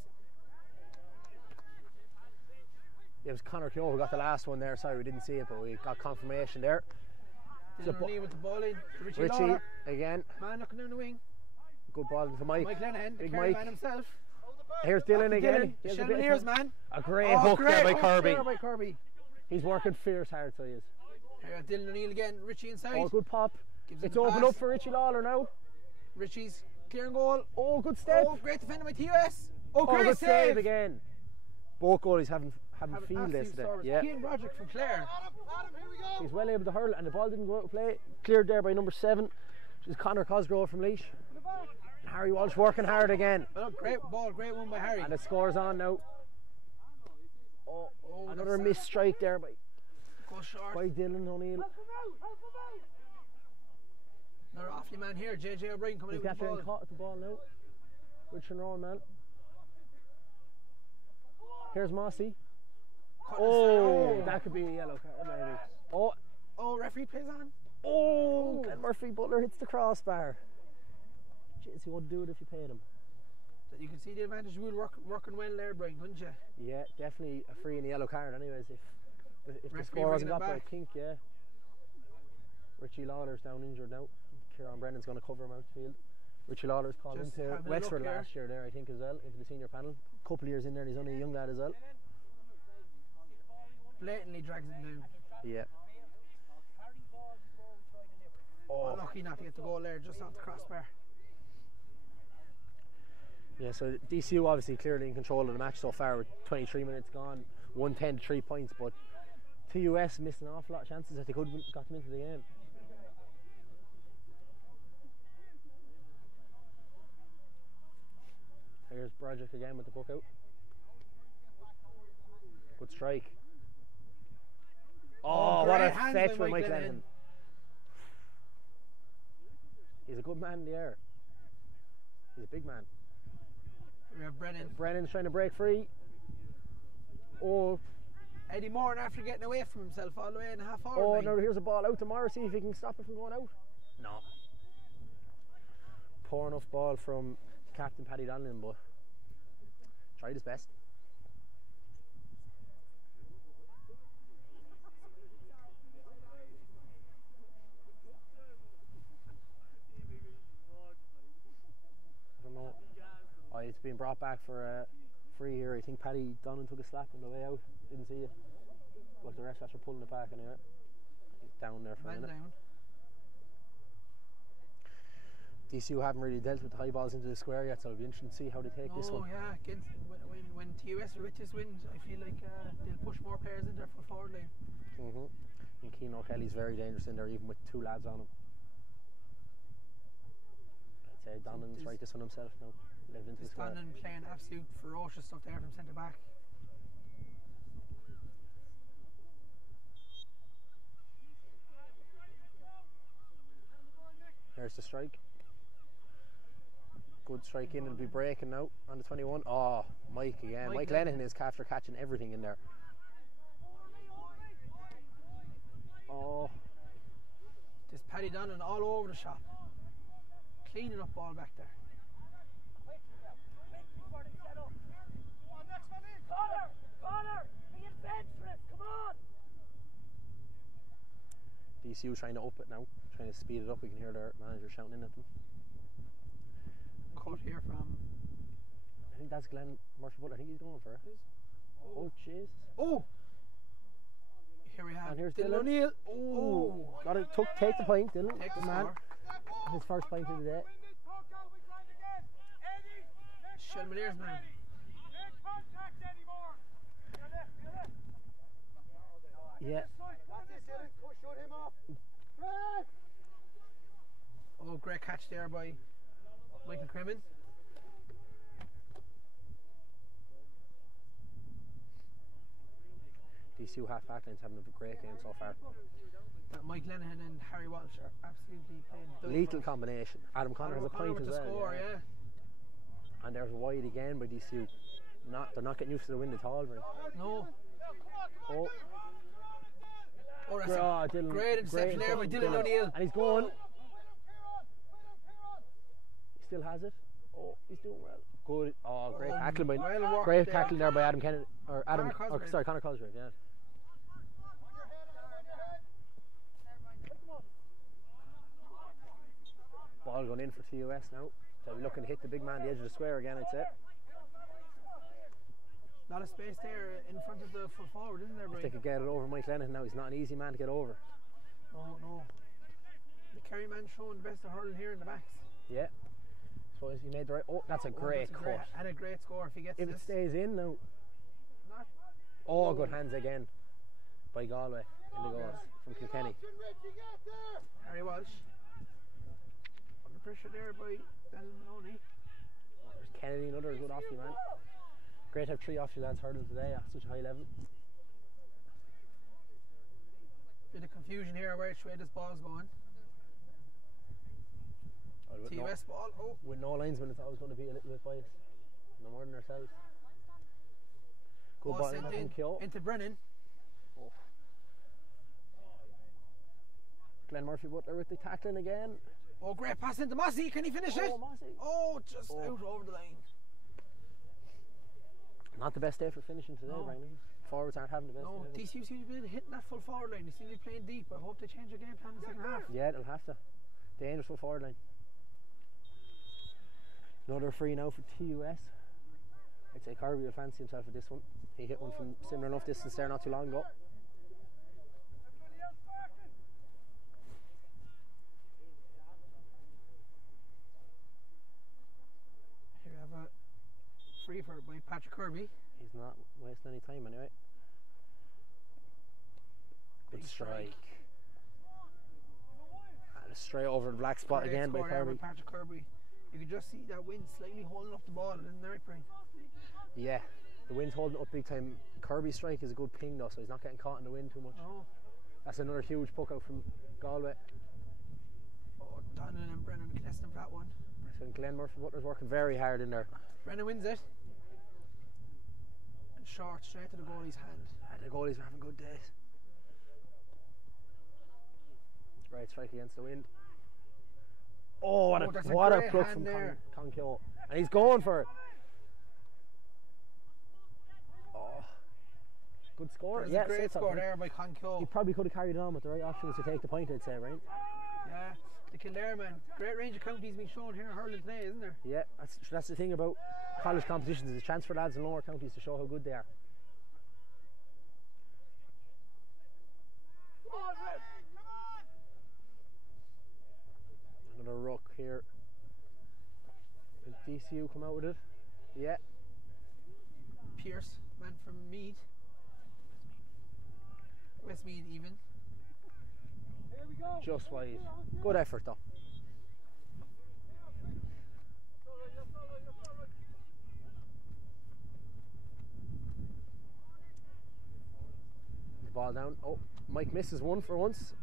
It was Conor Keogh who got the last one there. Sorry, we didn't see it, but we got confirmation there. Dylan with the ball in. Richie again. Man looking down the wing. Good ball into Mike. Mike Lenehan, Big the Mike. Man himself. Here's Dylan again. Chandeliers, man. A great hook there by Kirby. By Kirby. He's working fierce hard, so he is. Here, Dylan O'Neill again. Richie inside. Oh, good pop. Gives it's open up for Richie Lawler now. Richie's clearing goal. Oh, good step. Oh, great defender by TUS. Oh, great good save. save again. Both goalies having field days today. Yeah. Keane Broderick from Clare. He's well able to hurl, and the ball didn't go out of play. Cleared there by number 7, which is Conor Cosgrove from Laois. And Harry Walsh working hard again. Oh, great ball, great one by Harry. And the score's on now. Oh, another missed strike there by Dylan O'Neill. Another offly man here, JJ O'Brien coming in with the ball. He's caught at the ball now. Good Shannon man. Here's Mossy. Oh, that could be a yellow card maybe. Oh, referee plays on. Oh, Glenn Murphy Butler hits the crossbar. Jeez, he wouldn't do it if you paid him. You can see the advantage of working well there, Brian, couldn't you? Yeah, definitely a free and a yellow card anyways if the score wasn't got by a pink, yeah. Richie Lawler's down injured now. Kieran Brennan's going to cover him outfield. Richie Lawler's called Just into having a Wexford look here. last year there, I think, as well, into the senior panel. Couple of years in there, and he's only a young lad as well. Blatantly drags him down. Yeah. Oh, lucky not to get the goal there, just off the crossbar. Yeah, so DCU obviously clearly in control of the match so far with 23 minutes gone, 110 to 3 points, but TUS missed an awful lot of chances that they could have got them into the game. Here's Broderick again with the puck out. Good strike. Oh, what a great hands fetch by by Mike Mike Lennon. Lennon. He's a good man in the air. He's a big man. We have Brennan. Brennan's trying to break free. Oh, Eddie Moran after getting away from himself all the way in the half hour. oh line. no, here's a ball out to Morris, see if he can stop it from going out. No. Poor enough ball from Captain Paddy Donlan, but tried his best. I don't know. Oh, it's been brought back for a free here. I think Paddy Donlan took a slap on the way out. Didn't see it. But the refs after pulling it back anyway. He's down there for a Man minute. down. DCU haven't really dealt with the high balls into the square yet, so it'll be interesting to see how they take this one. Oh yeah, against when TUS or Riches wins, I feel like they'll push more players in there for forward line. And Keane O'Kelly's very dangerous in there, even with 2 lads on him. I'd say Donlan's right this one himself now. Lived into the Just square. Donnan playing absolute ferocious stuff there from centre back. Here's the strike. Good strike in, it'll be breaking now on the 21. Oh, Mike again. Mike Lennon is after catching everything in there. Oh, Just Paddy Donnan all over the shop. Cleaning up ball back there. DCU trying to up it now, trying to speed it up. We can hear their manager shouting in at them. Cut here from. I think that's Glenn Murphy Butler. I think he's going for it. Oh, jeez. Oh! Here we have And here's Dylan Dylan. O'Neill. Oh, got to take the point, Dylan. Take the Good man. score. His first point of the day. Shelmaliers man. Yeah. Oh, great catch there by Michael Cremin. DCU half back line's having a great game so far. That Mike Lenihan and Harry Walsh are absolutely playing. Lethal combination. Adam Connor has a point with as the well. score, yeah. And there's wide again by DCU. They're not getting used to the wind at all, Brian. No. Oh, Oh, that's oh, a Dylan, great interception there by Dylan Dylan. O'Neill. And he's going. He still has it. Oh, he's doing well. Good. Oh, great tackling by well worked great there. tackling there by Adam Kennedy or Adam. Connor Or, Cosgrave. sorry, Connor Cosgrave. Yeah. Ball going in for TUS now. They'll be looking to hit the big man, the edge of the square again, I'd say. A lot of space there in front of the full forward, isn't there, If they Brian? could get it over Mike Lennon now, he's not an easy man to get over. No, no. The Kerry man showing the best of hurling here in the backs. Yeah. So he made the right. Oh, that's a great that's cut. and a great score if he gets If this. it stays in now. Not Oh, good hands again by Galway in the goals from Kilkenny. Harry Walsh. Under pressure there by Dylan Maloney. There's Kennedy, another good offie man. Great to have 3 offie lads hurling today at such a high level. Bit of confusion here which way this ball's going. Well, with, TUS ball. Oh, with no linesmen, it's always going to be a little bit biased. No more than ourselves. Good ball ball in sent from Keogh. into Brennan. Oh. Glenn Murphy Butler with the tackling again. Oh, great pass into Mossy. Can he finish it? Oh, Mossy. Oh, just Oh. out over the line. Not the best day for finishing today, No. Brian. Is it? forwards aren't having the best. No, DCU seem to be hitting that full forward line. They seem to be playing deep. I hope they change their game plan in the second half. Yeah, they'll have to. Dangerous full forward line. Another free now for TUS. I'd say Kirby will fancy himself with this one. He hit one from similar enough distance there not too long ago. Here we have a free for by Patrick Kirby. He's not wasting any time anyway. Good strike. And straight over the black spot Great again by score there Kirby. Patrick Kirby. You can just see that wind slightly holding up the ball, isn't there, Brian? Yeah, the wind's holding up big time. Kirby's strike is a good ping though, so he's not getting caught in the wind too much. Oh. That's another huge puck out from Galway. Oh, Donald and Brennan contesting for that one. And Glenn Murphy Butler's working very hard in there. Brennan wins it. And short, straight to the goalie's hand. The goalies are having good days. Great strike against the wind. Oh, what a pluck from Conkyo. And he's going for it. Oh, good score. There's yeah, a great score there by He Conkyo. probably could have carried it on with the right options to take the point, I'd say, right? Yeah, the Kildare man. Great range of counties being shown here in hurling today, isn't there? Yeah, that's the thing about college competitions. It's a chance for lads in lower counties to show how good they are. Another ruck here. Will DCU come out with it? Yeah. Pierce, man from Meath. Westmeath even. Just wide. Good effort though. The ball down. Oh, Mike misses one for once.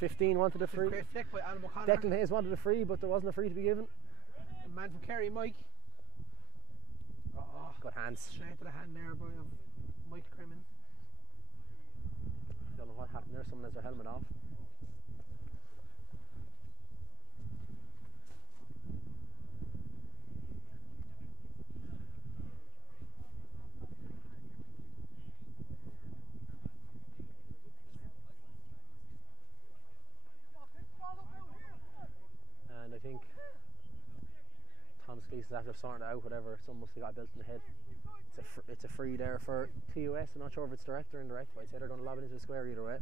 15 wanted a free. Great flick by Alan O'Connor. Declan Hayes wanted a free, but there wasn't a free to be given. The man from Kerry, Mike. Oh, Good hands. straight to the hand there by Mike Crimmin. Don't know what happened there. Someone has their helmet off. And I think Tom Scleese is after sorting it out, whatever. Someone must have got a belt in the head. It's a free there for TUS. I'm not sure if it's direct or indirect, but I'd say they're going to lob it into the square either way.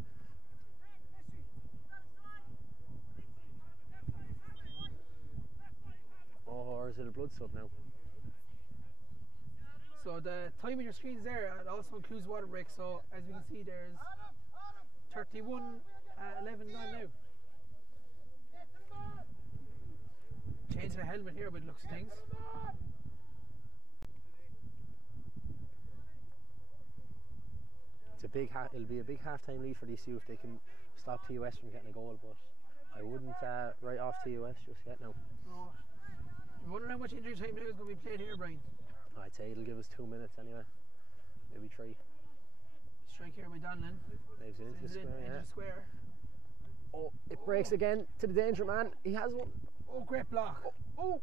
Oh, or is it a blood sub now? So the time on your screens there, it also includes water break. So as we can see, there's 31:11 gone now. Change the helmet here by the looks of things. It's a big. It'll be a big half-time lead for DCU if they can stop TUS from getting a goal. But I wouldn't write off TUS just yet now. Oh. I'm wondering how much injury time now is going to be played here, Brian. I'd say it'll give us 2 minutes anyway, maybe 3. Strike here by Donlan. Leaves it into the square. Into Yeah. the square. Oh, it breaks again to the danger man. He has one. Oh, great block. Oh.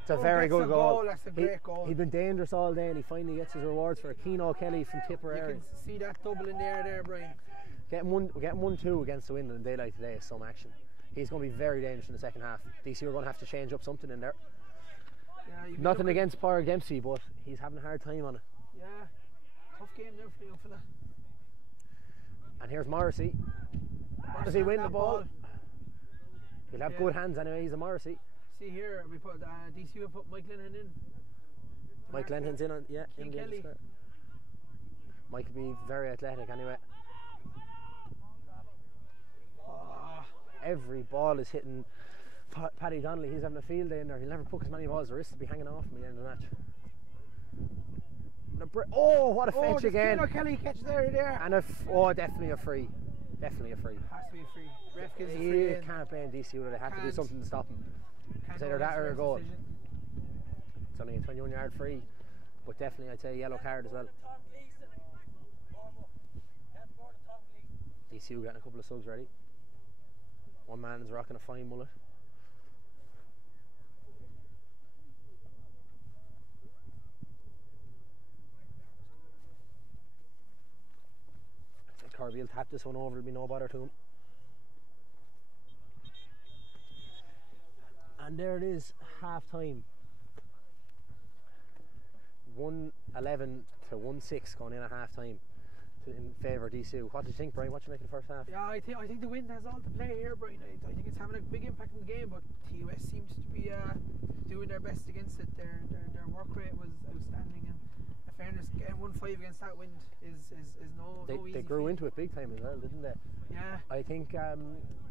It's a very good goal. That's a great goal. He'd been dangerous all day and he finally gets his rewards for a Keano Kelly from Tipperary. You can see that double in there, Brian. Getting 1-2 against the wind in the daylight today is some action. He's going to be very dangerous in the second half. DC are going to have to change up something in there. Yeah, Nothing against Parag Dempsey, but he's having a hard time on it. Yeah, tough game now for the young fella. And here's Morrissey. Does he win the ball? He'll have good hands anyway. He's a Morrissey. See here, we put DCU put Mike Lennon in. Mike Lenton's in on in the Kelly. square. Mike could be very athletic anyway. Oh. Every ball is hitting Paddy Donnelly. He's having a field day in there. He'll never puck as many balls. The wrists will be hanging off him at the end of the match. Oh, what a fetch again! Kelly catch there. And definitely a free. Definitely a free. Has to be a free. Ref gives a free. He can't play in DCU. They have to do something to stop him. Can't It's either go that or a against the goal. decision. It's only a 21-yard free, but definitely I'd say a yellow card as well. DCU getting a couple of subs ready. One man's rocking a fine mullet. Kirby will tap this one over, it'll be no bother to him. And there it is, half time. 1-11 to 1-6 going in at half time in favour of DCU. What do you think, Brian? What do you make of the first half? Yeah, I think the wind has all to play here, Brian. I think it's having a big impact in the game, but TUS seems to be doing their best against it. Their work rate was outstanding, and in fairness, getting 1-5 against that wind is no easy. They grew into it big time as well, didn't they? Yeah. I think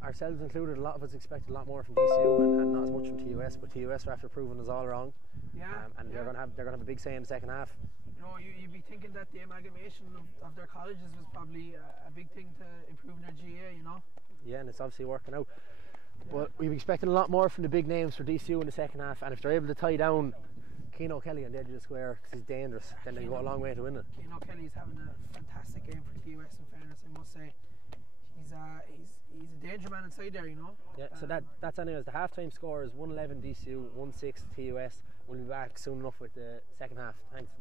ourselves included, a lot of us expected a lot more from DCU and not as much from TUS, but TUS are after proving us all wrong. Yeah. And they're gonna have a big say in the second half. You know, you'd be thinking that the amalgamation of their colleges was probably a big thing to improving their GA, you know? Yeah, and it's obviously working out. But we've expected a lot more from the big names for DCU in the second half, and if they're able to tie down Keane Kelly on the edge of the square, because he's dangerous, then they go a long way to win it. Keane Kelly's having a fantastic game for TUS, in fairness, I must say. He's a danger man inside there, you know? Yeah, so that's anyways. The half-time score is 1-11 DCU, 1-6 TUS. We'll be back soon enough with the second half. Thanks.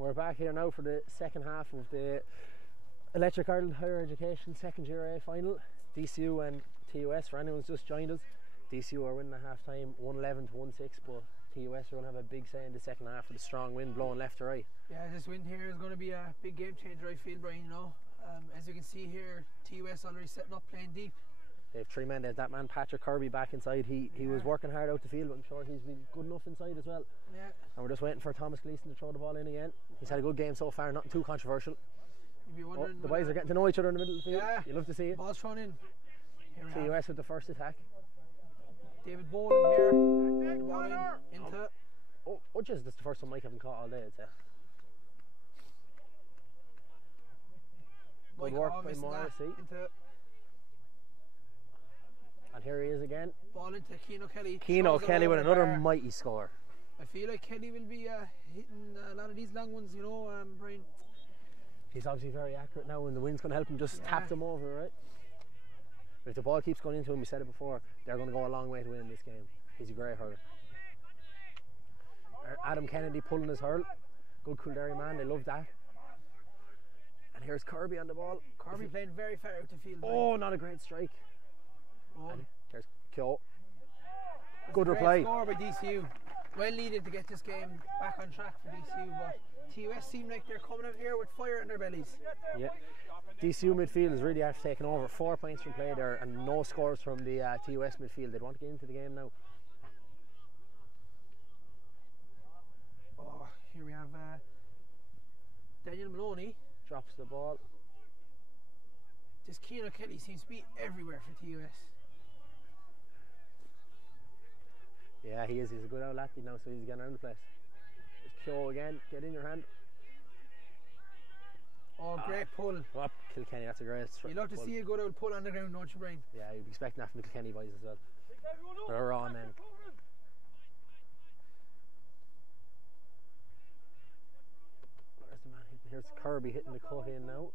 We're back here now for the second half of the Electric Ireland Higher Education second Year A final. DCU and TUS, for anyone who's just joined us, DCU are winning at half time 111 to 1-6, but TUS are going to have a big say in the second half with a strong wind blowing left to right. Yeah, this win here is going to be a big game changer, I feel, Brian, you know. As you can see here, TUS already setting up, playing deep. They have three men. They have that man Patrick Kirby back inside. He was working hard out the field, but I'm sure he's been good enough inside as well. Yeah. And we're just waiting for Thomas Gleeson to throw the ball in again. He's had a good game so far, nothing too controversial. The boys are getting to know each other in the middle of the field. Yeah. You love to see it. Ball's thrown in. TUS with the first attack. David Boland here. The ball into. Oh, just that's the first one Mike haven't caught all day, I'd say. Good work by Morrissey. And here he is again. Ball into Keane O'Kelly. Keane O'Kelly with another mighty score. I feel like Kelly will be hitting a lot of these long ones, you know, Brian. He's obviously very accurate now, and the wind's going to help him just tap them over, right? But if the ball keeps going into him, we said it before, they're going to go a long way to win this game. He's a great hurler. Adam Kennedy pulling his hurl. Good Kildare man, they love that. And here's Kirby on the ball. Kirby playing very far out the field. Oh, not a great strike. And there's Kyo. Good Great reply. Score by DCU. Well needed to get this game back on track for DCU, but TUS seem like they're coming out here with fire in their bellies. Yeah. DCU midfield is really after taking over. 4 points from play there and no scores from the TUS midfield. They'd want to get into the game now. Oh, here we have Daniel Maloney. Drops the ball. This Keane O'Kelly seems to be everywhere for TUS. Yeah, he is. He's a good old athlete now, so he's getting around the place. There's Kyo again. Get in your hand. Oh, great pull. Up, Kilkenny. That's a great strike. You love to see a good old pull on the ground, don't you, Brian? Yeah, you'd be expecting that from the Kilkenny boys as well. They're raw men. Where's the man hitting? Here's Kirby hitting the cut in now.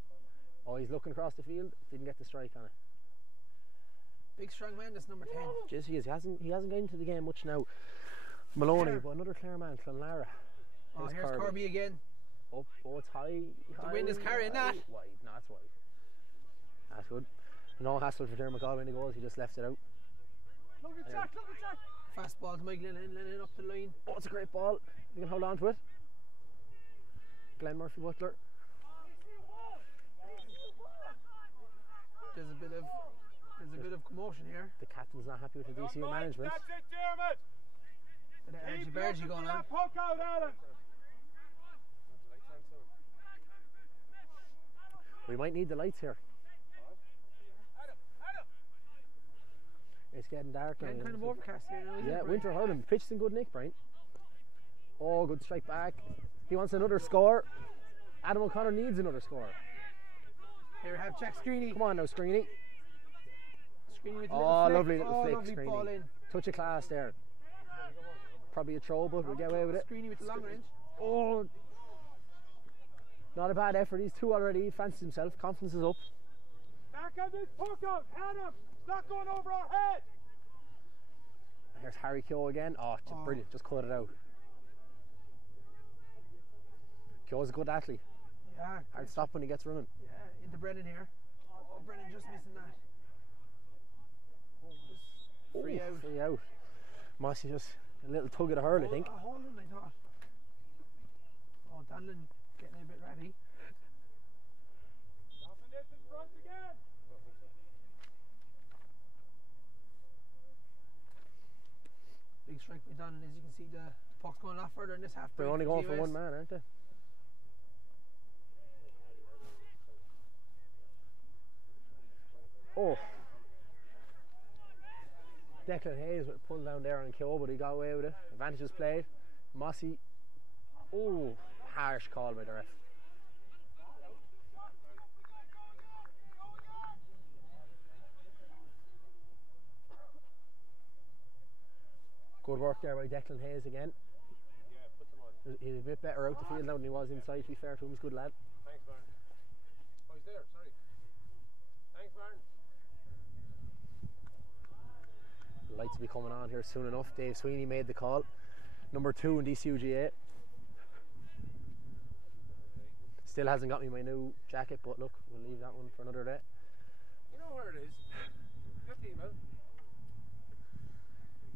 Oh, he's looking across the field. Didn't get the strike on it. Big strong man, this number 10. Jeez, he hasn't got into the game much now. Maloney, but another Clare man, Clonlara. Oh, here's Kirby again. Up, oh, it's high. The wind is carrying that. Wide, no, it's wide. That's good. No hassle for Dermot Galway in the goals, he just left it out. Look at Jack, look at Jack. Fast ball to Mike Lennon up the line. Oh, it's a great ball. You can hold on to it. Glenn Murphy Butler. There's a bit of commotion here. The captain's not happy with the DCU management. That's it, Dermot. Bit of energy going on. Poke out, Alan. We might need the lights here. It's getting dark now. Kind of overcast here now, isn't it, Yeah, Brian? winter hurling. Pitch is in good nick, Brian. Oh, good strike back. He wants another score. Adam O'Connor needs another score. Here we have Jack Screeney. Come on now, Screeney. Screeney with a Oh, little lovely flick. little flick, Lovely ball Screeney. in. Touch of class there. Probably a throw, but we'll get away with it. Screeney with the long range. Oh, not a bad effort. He's two already. He fancies himself. Confidence is up. Back on this poke out, Adam. Not going over our head. And here's Harry Kyo again. Oh, brilliant. Just cut it out. Kyo's a good athlete. Yeah. Hard stop when he gets running. Yeah, into Brennan here. Oh, Brennan just missing that. Oh, just free out. Free out. Mossy just a little tug of the hurl, I think. Hold on, I thought. Oh, Danlin getting a bit ratty. Dropping this in front again. Big strike by Danlin. As you can see, the puck's going a lot further in this half. They're only going for one man, aren't they? Oh. Declan Hayes with a pull down there on Kyo, but he got away with it. Advantages played. Mossy. Oh, harsh call by the ref. Good work there by Declan Hayes again. He's a bit better out the field now than he was inside, to be fair to him. He's a good lad. Thanks, Barn. Oh, he's there, sorry. Thanks, Barn. Lights will be coming on here soon enough. Dave Sweeney made the call. Number 2 in DCU GA. Still hasn't got me my new jacket, but look, we'll leave that one for another day. You know where it is. Get the email.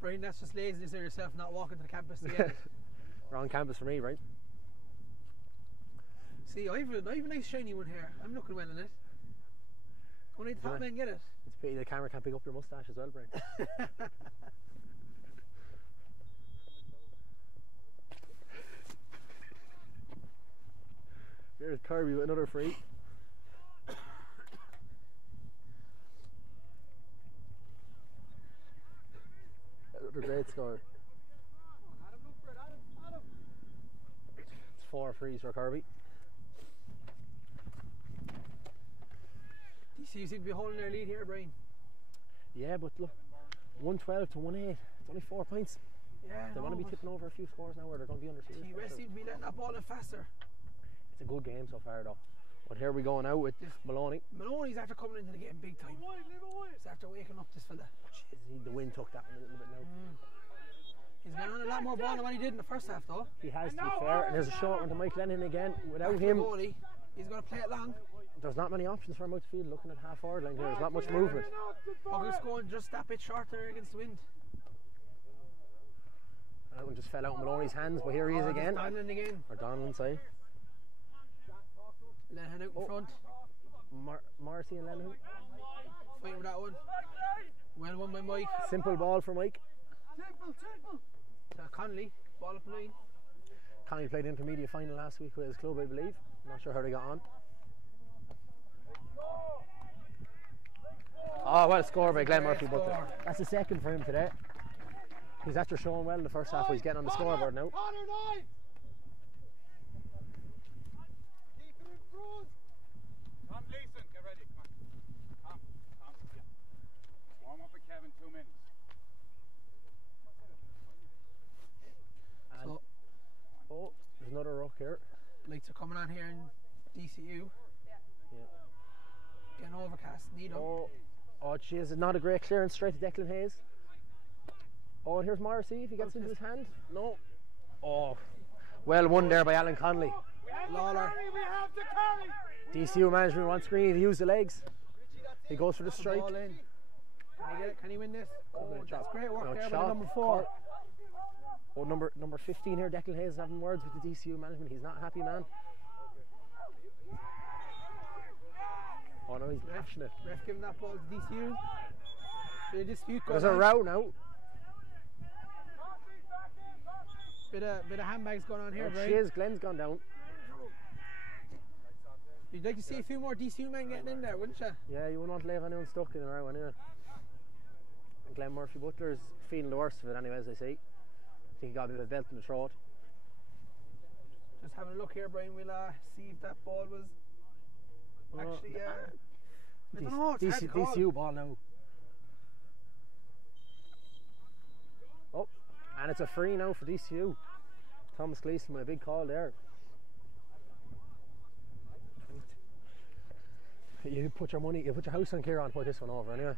Brian, that's just laziness of yourself not walking to the campus to get it. Wrong campus for me, right? See, I have a nice shiny one here. I'm looking well in it. Only the top men get it. It's a pity the camera can't pick up your moustache as well, Brian. Here's Kirby with another free. Another great score. It's 4 frees for Kirby. DCU seem to be holding their lead here, Brian. Yeah, but look, 112 to 1-8. It's only 4 points. Yeah, They want to be tipping over a few scores now, where they're going to be under serious TUS pressure. seem to be letting that ball in faster. It's a good game so far, though. But here we go now with Maloney. Maloney's after coming into the game big time. He's after waking up this fella. Jeez, the wind took that one a little bit now. He's been on a lot more ball than what he did in the first half, though. He has, to be fair, and there's a short one to Mike Lennon again. Without Back to him, the goalie. He's going to play it long. there's not many options for him out the field. Looking at half forward line here, there's not much movement. Puck's going just that bit short there against the wind. That one just fell out in Maloney's hands, but here he is again. Donlan again. Or Donlan, sorry. Lenihan out in front. Morrissey and Lennon. Fighting with that one. Well won by Mike. Simple ball for Mike. To Connolly. Ball up the line. Connie played intermediate final last week with his club, I believe. Not sure how they got on. Oh, well score by Glenn Murphy, but that's the second for him today. He's after showing well in the first half, he's getting on the scoreboard now. Tom Gleason, get ready, come on. Tom, yeah. Warm up with Kevin, 2 minutes. And oh, there's another ruck here. Lights are coming on here in DCU. Yeah. Getting overcast. Need him. Oh, jeez, not a great clearance straight to Declan Hayes. Oh, and here's Morrissey if he gets into his hand. No. Oh, well won there by Alan Connolly. Lawler. DCU management wants Greeny to use the legs. He goes for the strike. Ball in. Can he get it? Can he win this? Oh, that's great work No, there by chop. number 4. Oh, number 15 here, Declan Hayes, having words with the DCU management. He's not a happy man. Oh no, he's passionate. Ref giving that ball to DCU. Bit of dispute going There's a on. row now. Bit of handbags going on here, Oh, right? jeez, Glenn's gone down. You'd like to see a few more DCU men getting in there, wouldn't you? Yeah, you wouldn't want to leave anyone stuck in a row anyway. And Glenn Murphy Butler's feeling the worst of it anyway, as I say. I think he got a bit of a belt in the throat. Just having a look here, Brian. We'll see if that ball was actually. I don't know. It's hard to call. DCU ball now. Oh, and it's a free now for DCU. Thomas Gleason with a big call there. You put your money, you put your house on Kieran, put this one over anyway.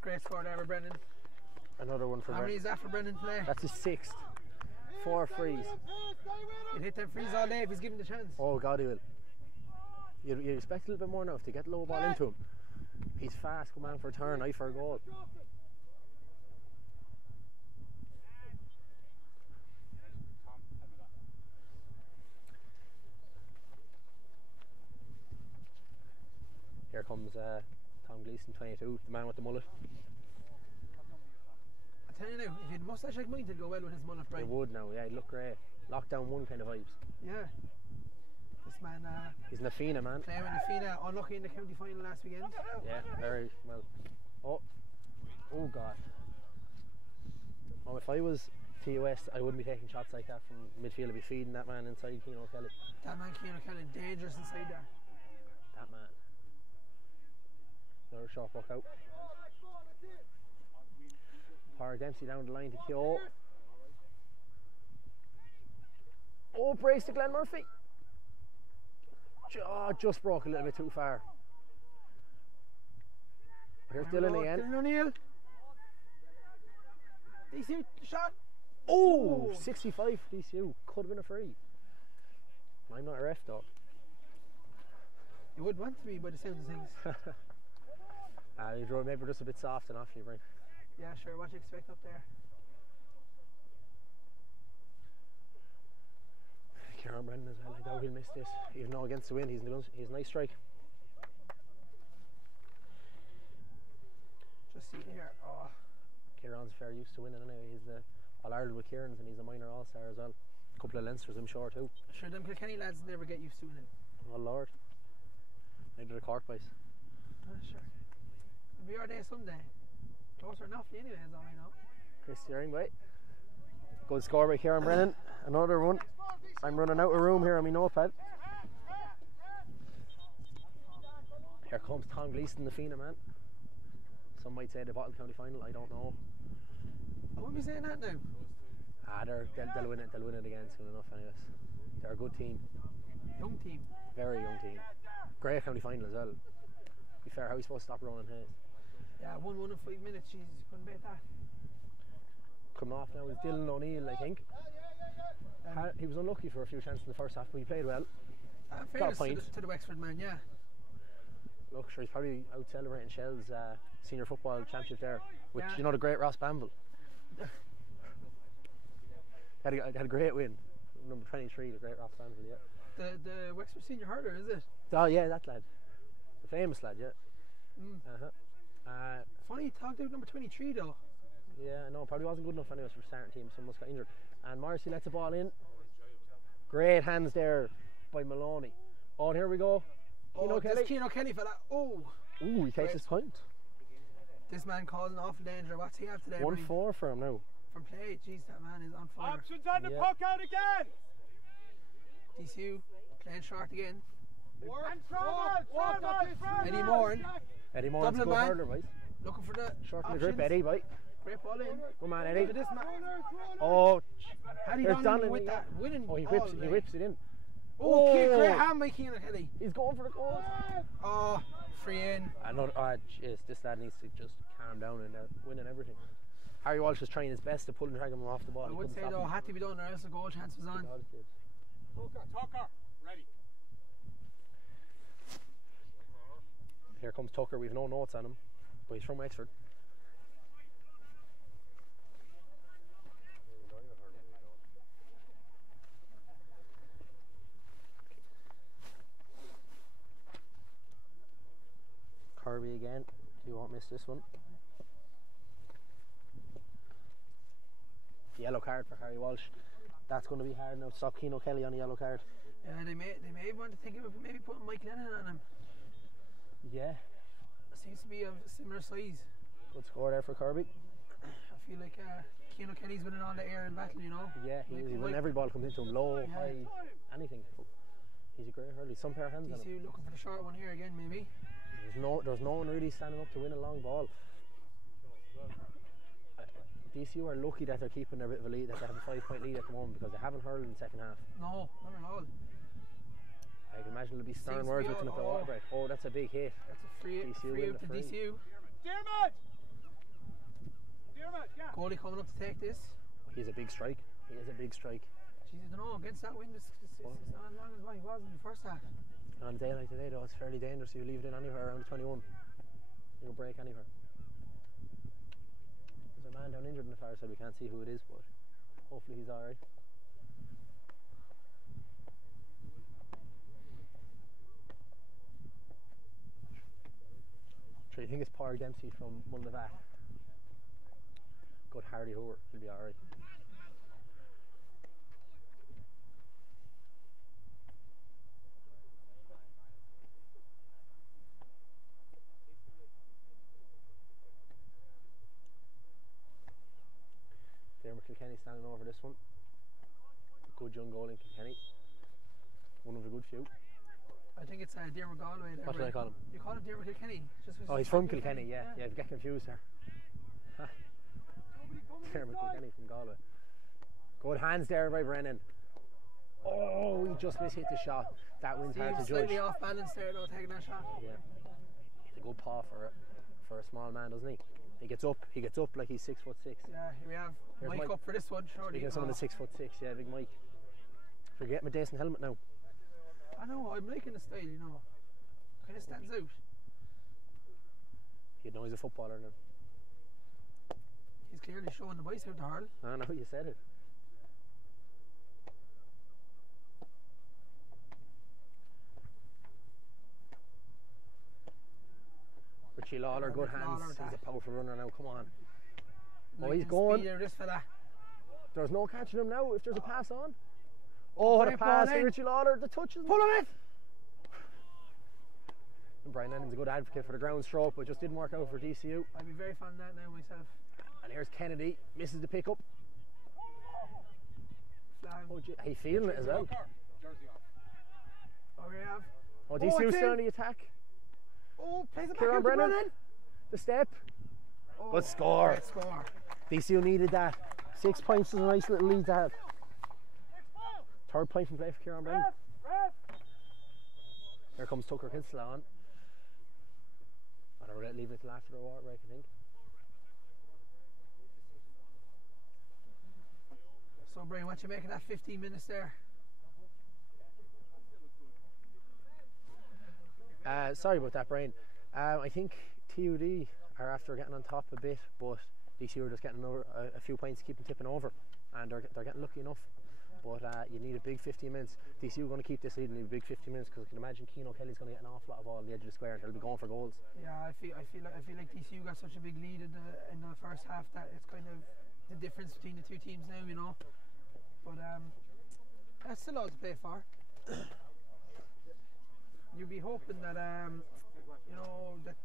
Great score there for Brendan. Another one for How many is that for Brendan today? That's his 6th. 4 frees. He'll hit them frees all day if he's given the chance. Oh God, he will. You'd expect a little bit more now if they get the low ball into him. He's fast, come on for a turn, eye for a goal. Here comes Tom Gleason, 22, the man with the mullet. I tell you now, if he had a moustache like mine, it'd go well with his mullet, He Brian. would now, yeah, he'd look great. Lockdown 1 kind of vibes. Yeah. This man He's Nafina, man. playing with Nafina, unlucky in the county final last weekend. Yeah, very well. Oh God. Oh, if I was TUS, I wouldn't be taking shots like that from midfield. I'd be feeding that man inside Keane O'Kelly. That man Keane O'Kelly, dangerous inside there. That man. Another short puck out. Park Dempsey down the line to Keogh. Oh, brace to Glenn Murphy. Just broke a little bit too far. Here's Dylan again. Dylan O'Neill. DCU shot. Oh, 65 for DCU. Could have been a free. I'm not a ref though. You would want to be by the sound of things. You draw maybe just a bit soft enough, you bring. Yeah, sure. What do you expect up there? Kieran Brennan as well. I doubt he'll miss this. Even though against the wind, he's a nice strike. Just see here. Oh. Kieran's fair used to winning anyway. He's All Ireland with Kieran's and he's a minor all-star as well. A couple of Leinsters, I'm sure too. Sure, them Kilkenny lads never get used to winning. Oh Lord. Neither the Cork boys. Sure. It'll be our day someday. Closer enough anyway, as all I know. Chris Steering by. Good score by Kieran Brennan. Another one. I'm running out of room here on my notepad. Here comes Tom Gleeson, the Fina man. Some might say the Bottle County final, I don't know. I wouldn't be saying that now. They'll win it. They'll win it again soon enough anyways. They're a good team. Young team. Very young team. Great county final as well. To be fair, how are we supposed to stop Ronan Hayes? Yeah, 1-1 in 5 minutes. Jesus, couldn't beat that. Coming off now is Dylan O'Neill, I think. He was unlucky for a few chances in the first half, but he played well. Got a point. To the Wexford man, yeah. Look, sure, he's probably out celebrating Shell's senior football championship there, which you know the great Ross Bamble. had a great win. Number 23, the great Ross Bamble, yeah. The Wexford senior hurler, is it? Oh yeah, that lad, the famous lad, yeah. Funny he talked out number 23 though. Yeah, no, probably wasn't good enough anyways for starting team. Someone got injured, and Morrissey lets the ball in. Great hands there by Maloney. Oh, and here we go. Oh, this Keane Kelly fella. Oh. Ooh, he takes his point. This man causing awful danger. What's he have today? 1-4 for him now. From play, jeez, that man is on fire. Options on the puck out again. DCU playing short again. And travel. Eddie Moran. Eddie Moran's a good hurler, boys. Looking for the short in the grip, Eddie, boy. Great ball in. Good man, Eddie. This man. Oh, had he done with that winning? Oh, he whips it in. Oh, great hand by Keane Kelly. He's going for the goal. Oh, free in. Jeez, this lad needs to just calm down and winning everything. Harry Walsh was trying his best to pull and drag him off the ball. I would say though, had to be done, or else the goal chance was on. Tucker, ready. Here comes Tucker. We've no notes on him, but he's from Wexford. Kirby again. You won't miss this one. Yellow card for Harry Walsh. That's going to be hard now to stop Keane O'Kelly on a yellow card. Yeah, they may want to think of maybe putting Mike Lennon on him. Yeah. Seems to be of a similar size. Good score there for Kirby. I feel like Keane O'Kelly's winning all the air and battle, you know. Yeah, he is. When every ball comes into him, low, high, anything. He's a great hurler. Some pair of hands on him. DCU looking for the short one here again, maybe. There's no one really standing up to win a long ball. DCU are lucky that they're keeping their bit of a lead, that they have a 5-point lead at the moment, because they haven't hurled in the second half. No, not at all. I can imagine there'll be stern words with them at the water break. Oh, that's a big hit. That's a free out to DCU. Dermot, yeah. Goalie coming up to take this. He's a big strike. He is a big strike. Jeez, I don't know, against that wind, it's not as long as what he was in the first half. On a day like today though, it's fairly dangerous. You leave it in anywhere around 21. You'll break anywhere. There's a man down injured in the far side. We can't see who it is, but hopefully he's alright. I think it's Park Dempsey from Mulnavat. Good Hardy Hoover, he'll be alright. Dermot Kilkenny standing over this one. Good young goal in Kilkenny. One of a good few. I think it's Dermot Galway there. What should I call him? You call him Dermot Kilkenny. Oh, he's from Kilkenny, yeah. Yeah, you get confused there. Dermot Kilkenny from Galway. Good hands there by Brennan. Oh, he just mishit the shot. That wind's hard to judge. Slightly off balance there though, taking that shot. Yeah. He's a good paw for a small man, doesn't he? He gets up like he's 6'6". Yeah, here we have Here's Mike Mike. up for this one, surely. Speaking of someone that's 6'6", yeah, big Mike. Forget my decent helmet now. I know, I'm liking the style, you know. Kind of stands out. You'd know he's a footballer now. He's clearly showing the boys how to hurl. I know, you said it. Richie Lawler, good hands. He's a powerful runner now, come on. Oh, he's going. This fella. There's no catching him now if there's a pass on. Oh, what a pass for Richie Lawler. The touch is... Pull on it! And Brian Lennon's a good advocate for the ground stroke, but just didn't work out for DCU. I'd be very fond of that now myself. And here's Kennedy, misses the pickup. Flag. Oh, he's feeling it as well. Jersey off. Oh, we have. Oh, DCU still on the attack. Oh, plays it back Kieran out to Brennan. Brennan. The step. Oh, Good score. Great score. DCU needed that. 6 points is a nice little lead to have. Third point from play for Kieran Brennan. Here comes Tucker Kinsella on. And we're leaving it till after the water break, I think. So, Brian, what you making that 15 minutes there? Sorry about that, Brian. I think TUD are after getting on top a bit, but DCU are just getting a few points to keep them tipping over, and they're getting lucky enough. But you need a big 15 minutes. DCU are going to keep this lead and need a big 15 minutes because I can imagine Keane O'Kelly's going to get an awful lot of ball on the edge of the square and they'll be going for goals. Yeah, I feel like DCU got such a big lead in the first half that it's kind of the difference between the two teams now, you know. But that's still all to play for. You'd be hoping that you know that.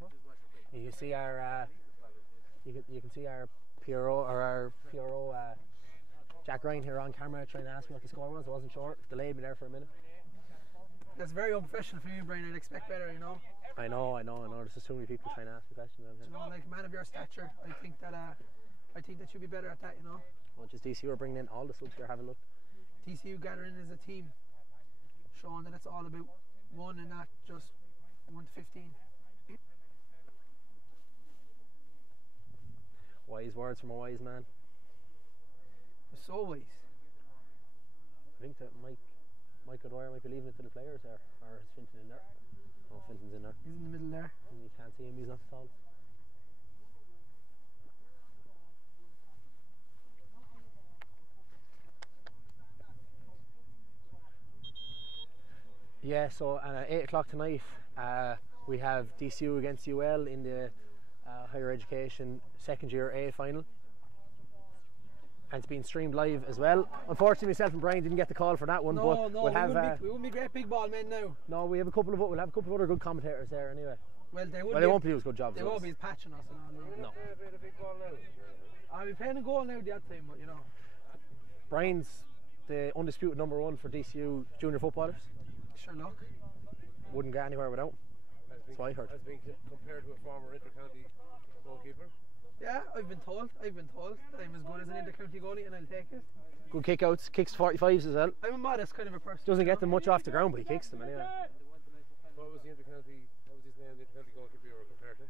You can see our you can see our PRO Jack Ryan here on camera trying to ask me what the score was. I wasn't sure. Delayed me there for a minute. That's very unprofessional for you, Brian. I'd expect better, you know. I know. There's just too many people trying to ask me questions. You know, like a man of your stature, I think that you'd be better at that, you know. Well, just DCU are bringing in all the subs here. Have a look. DCU gathering as a team, showing that it's all about one and not just 1 to 15. Wise words from a wise man. It's so wise. I think that Mike O'Dwyer might be leaving it to the players there, or is Finton in there? Oh, Finton's in there. He's in the middle there. And you can't see him, he's not tall. Yeah, so at 8 o'clock tonight we have DCU against UL in the higher education second year A final. And it's been streamed live as well. Unfortunately, myself and Brian didn't get the call for that one. No, but no, we'll we wouldn't be great big ball men now. No, we'll have a couple of other good commentators there anyway. Well, they won't be doing a good job. They won't be patching us and all. No. I'll be playing a goal now that time, but you know. Brian's the undisputed #1 for DCU junior footballers. Sherlock. Wouldn't get anywhere without. That's what I heard. Has been compared to a former inter-county goalkeeper. Yeah, I've been told that I'm as good as an inter-county goalie and I'll take it. Good kick-outs, kicks 45s as well. I'm a modest kind of a person. Doesn't get them much off the ground, but he kicks them anyway. What was his name, the inter-county goalkeeper you were compared to?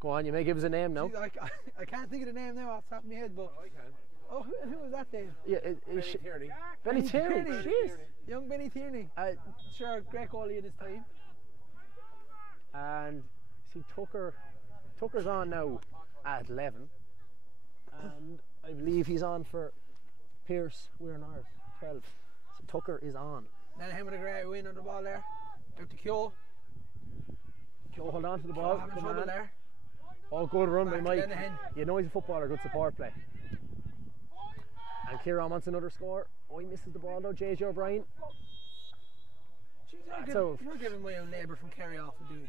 Go on, you may give us a name now. Jeez, I can't think of the name now off the top of my head, but... Oh, I can. Oh, who was that then? Yeah, Benny Tierney. Benny Tierney, jeez. Young Benny Tierney. Sure, great goalie in his time. And see Tucker's on now at 11. And I believe he's on for Pierce, we're in ours, 12. So Tucker is on. Then him with a great win on the ball there. Out to Kyo. Kyo, hold on to the ball. Having trouble there. Oh, good run by Back Mike. then ahead. You know he's a footballer, good support play. And Kieran wants another score. Oh, he misses the ball though, JJ O'Brien. Jeez, you're giving my own neighbour from Kerry off to do.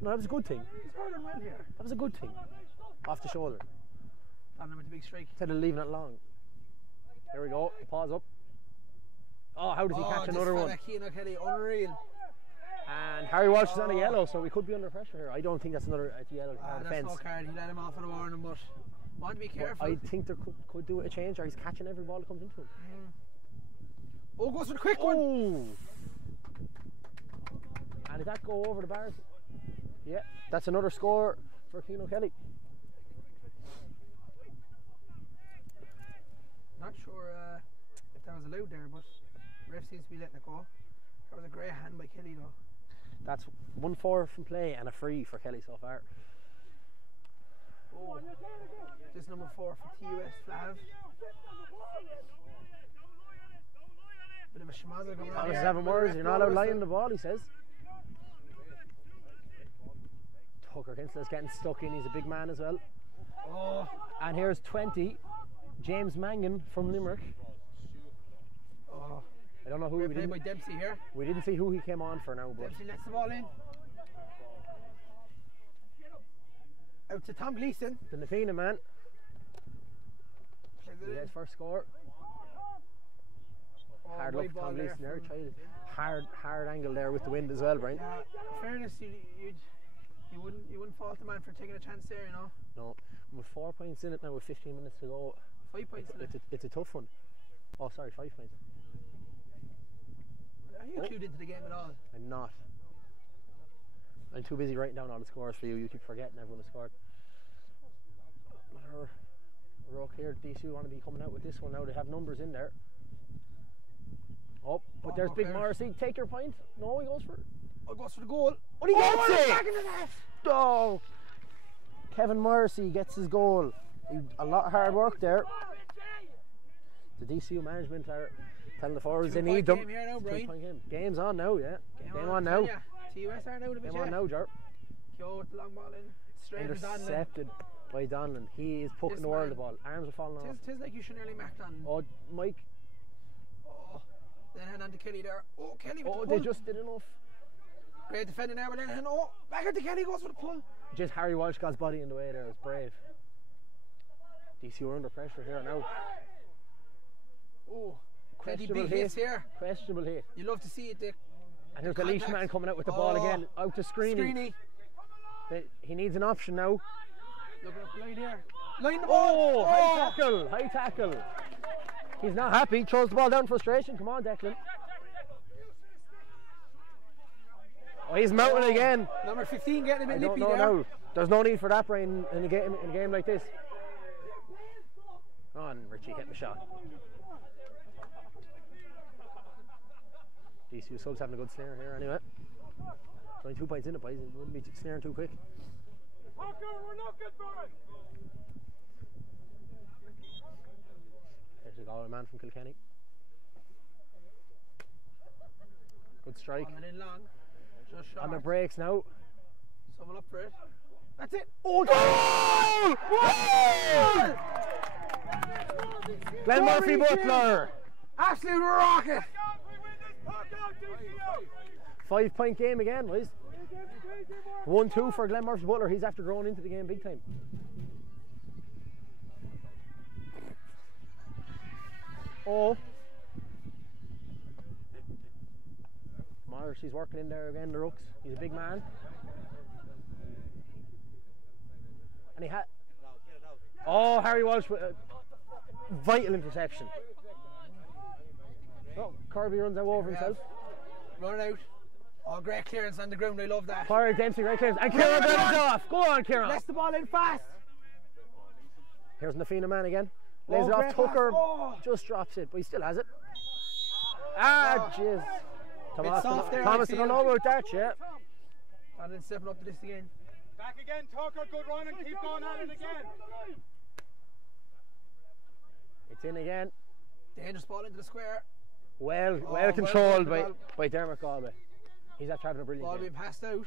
No, that was a good thing. He's hurling well here. That was a good thing. Off the shoulder. Damn him with the big strike. Instead of leaving it long. There we go. Pause up. Oh, how does he catch another one? Keane O'Kelly, unreal. And Harry Walsh is on a yellow, so we could be under pressure here. I don't think that's another yellow That's defence. no card. He let him off on a warning, but want to be careful. I think there could do a change, or he's catching every ball that comes into him. Oh, goes for the quick one. And Did that go over the bars? Yeah, that's another score for Keane Kelly. Not sure if that was allowed there, but ref seems to be letting it go. That was a great hand by Kelly though. That's 1-4 from play and a free for Kelly so far. Oh. This number 4 for TUS Flav. Bit of a schmazzer going on Thomas here. is having words. You're not allowed lying the ball, he says. Tucker Kinsley's getting stuck in. He's a big man as well. Oh. And here's 20, James Mangan from Limerick. Oh. I don't know who Great we play didn't. by Dempsey here. We didn't see who he came on for now, but Dempsey lets the ball in. Out to Tom Gleeson. the Nafina man. Plays it He in. gets first score. Oh, Hard wide luck for ball Tom there Gleeson there. from- Hard angle there with the wind as well, Brian. Yeah, in fairness, you wouldn't fault the man for taking a chance there, you know. No, we're 4 points in it now with 15 minutes to go. 5 points in it. It's a tough one. Oh, sorry, 5 points. Are you clued into the game at all? I'm not. I'm too busy writing down all the scores for you. You keep forgetting everyone has scored. Rock here, DCU want to be coming out with this one now. They have numbers in there. Oh, but there's Big okay. Morrissey. Take your point. No, he goes for it. Oh, goes for the goal. But he gets it! Back into that. Oh, Kevin Morrissey gets his goal. A lot of hard work there. The DCU management are telling the forwards they need them. Game here now, Brian. 2-point game. Game's on now, yeah. Game on now. Yeah. TUS are now the Game on now, Jar. Go with the long ball in. Straight to Donlan. Intercepted by Donlan. He is pucking This the world man- of the ball. Arms are falling off. Tis like you should nearly mark Donlan. Oh, Mike. Oh. Then hand on to Kelly there. Oh, Kelly with Oh, the they pull. just did enough. Great defending there, but then hand. Oh, back out to Kelly, goes for the pull. Just Harry Walsh got his body in the way there. It was brave. DCU are under pressure here now. Oh, plenty Questionable big hit. hits here. Questionable hit. You love to see it, Dick. And there's the leash contact. man coming out with the ball again. Out to Screeny. Screeny. He needs an option now. Looking up the line here. Line the Oh, ball. high tackle, high tackle. He's not happy. Throws the ball down in frustration. Come on, Declan. Oh, he's mounting again. Number 15 getting a I bit don't nippy know there. now. There's no need for that, Brian, in a game like this. Oh, and Richie hit the shot. DCU subs having a good snare here anyway. Only 2 points in it, boys. It wouldn't be snaring too quick. Tucker, we're looking for it. There's a goal, man from Kilkenny. Good strike. Coming in long. Just short. On the breaks now. Someone up for it. That's it. Oh, goal! Glenn Murphy Butler. Absolute rocket. We win this puck out, DCU. 5 point game again, boys. 1-2 for Glenn Murphy Butler. He's after growing into the game big time. Oh. Morrissey's working in there again, the Rooks. He's a big man. And he had. Oh, Harry Walsh with a vital interception. Oh, Kirby runs out over himself. Run out. Oh, great clearance on the ground. I love that. Pirate Dempsey, right clearance. And Kieran got it off. Go on, Kieran. Lets the ball in fast. Here's Nafina man again. Lays Oh, it off. great Tucker pass. Oh. just drops it, but he still has it. Ah, jeez. soft there, Thomas, I I don't feel. know about that, yeah. And then stepping up to this again. Back again, Tucker. Good run and keep going at it again. It's in again. Dangerous ball into the square. Well well controlled played, by Dermot Galway. He's after having a brilliant Ball game. being passed out.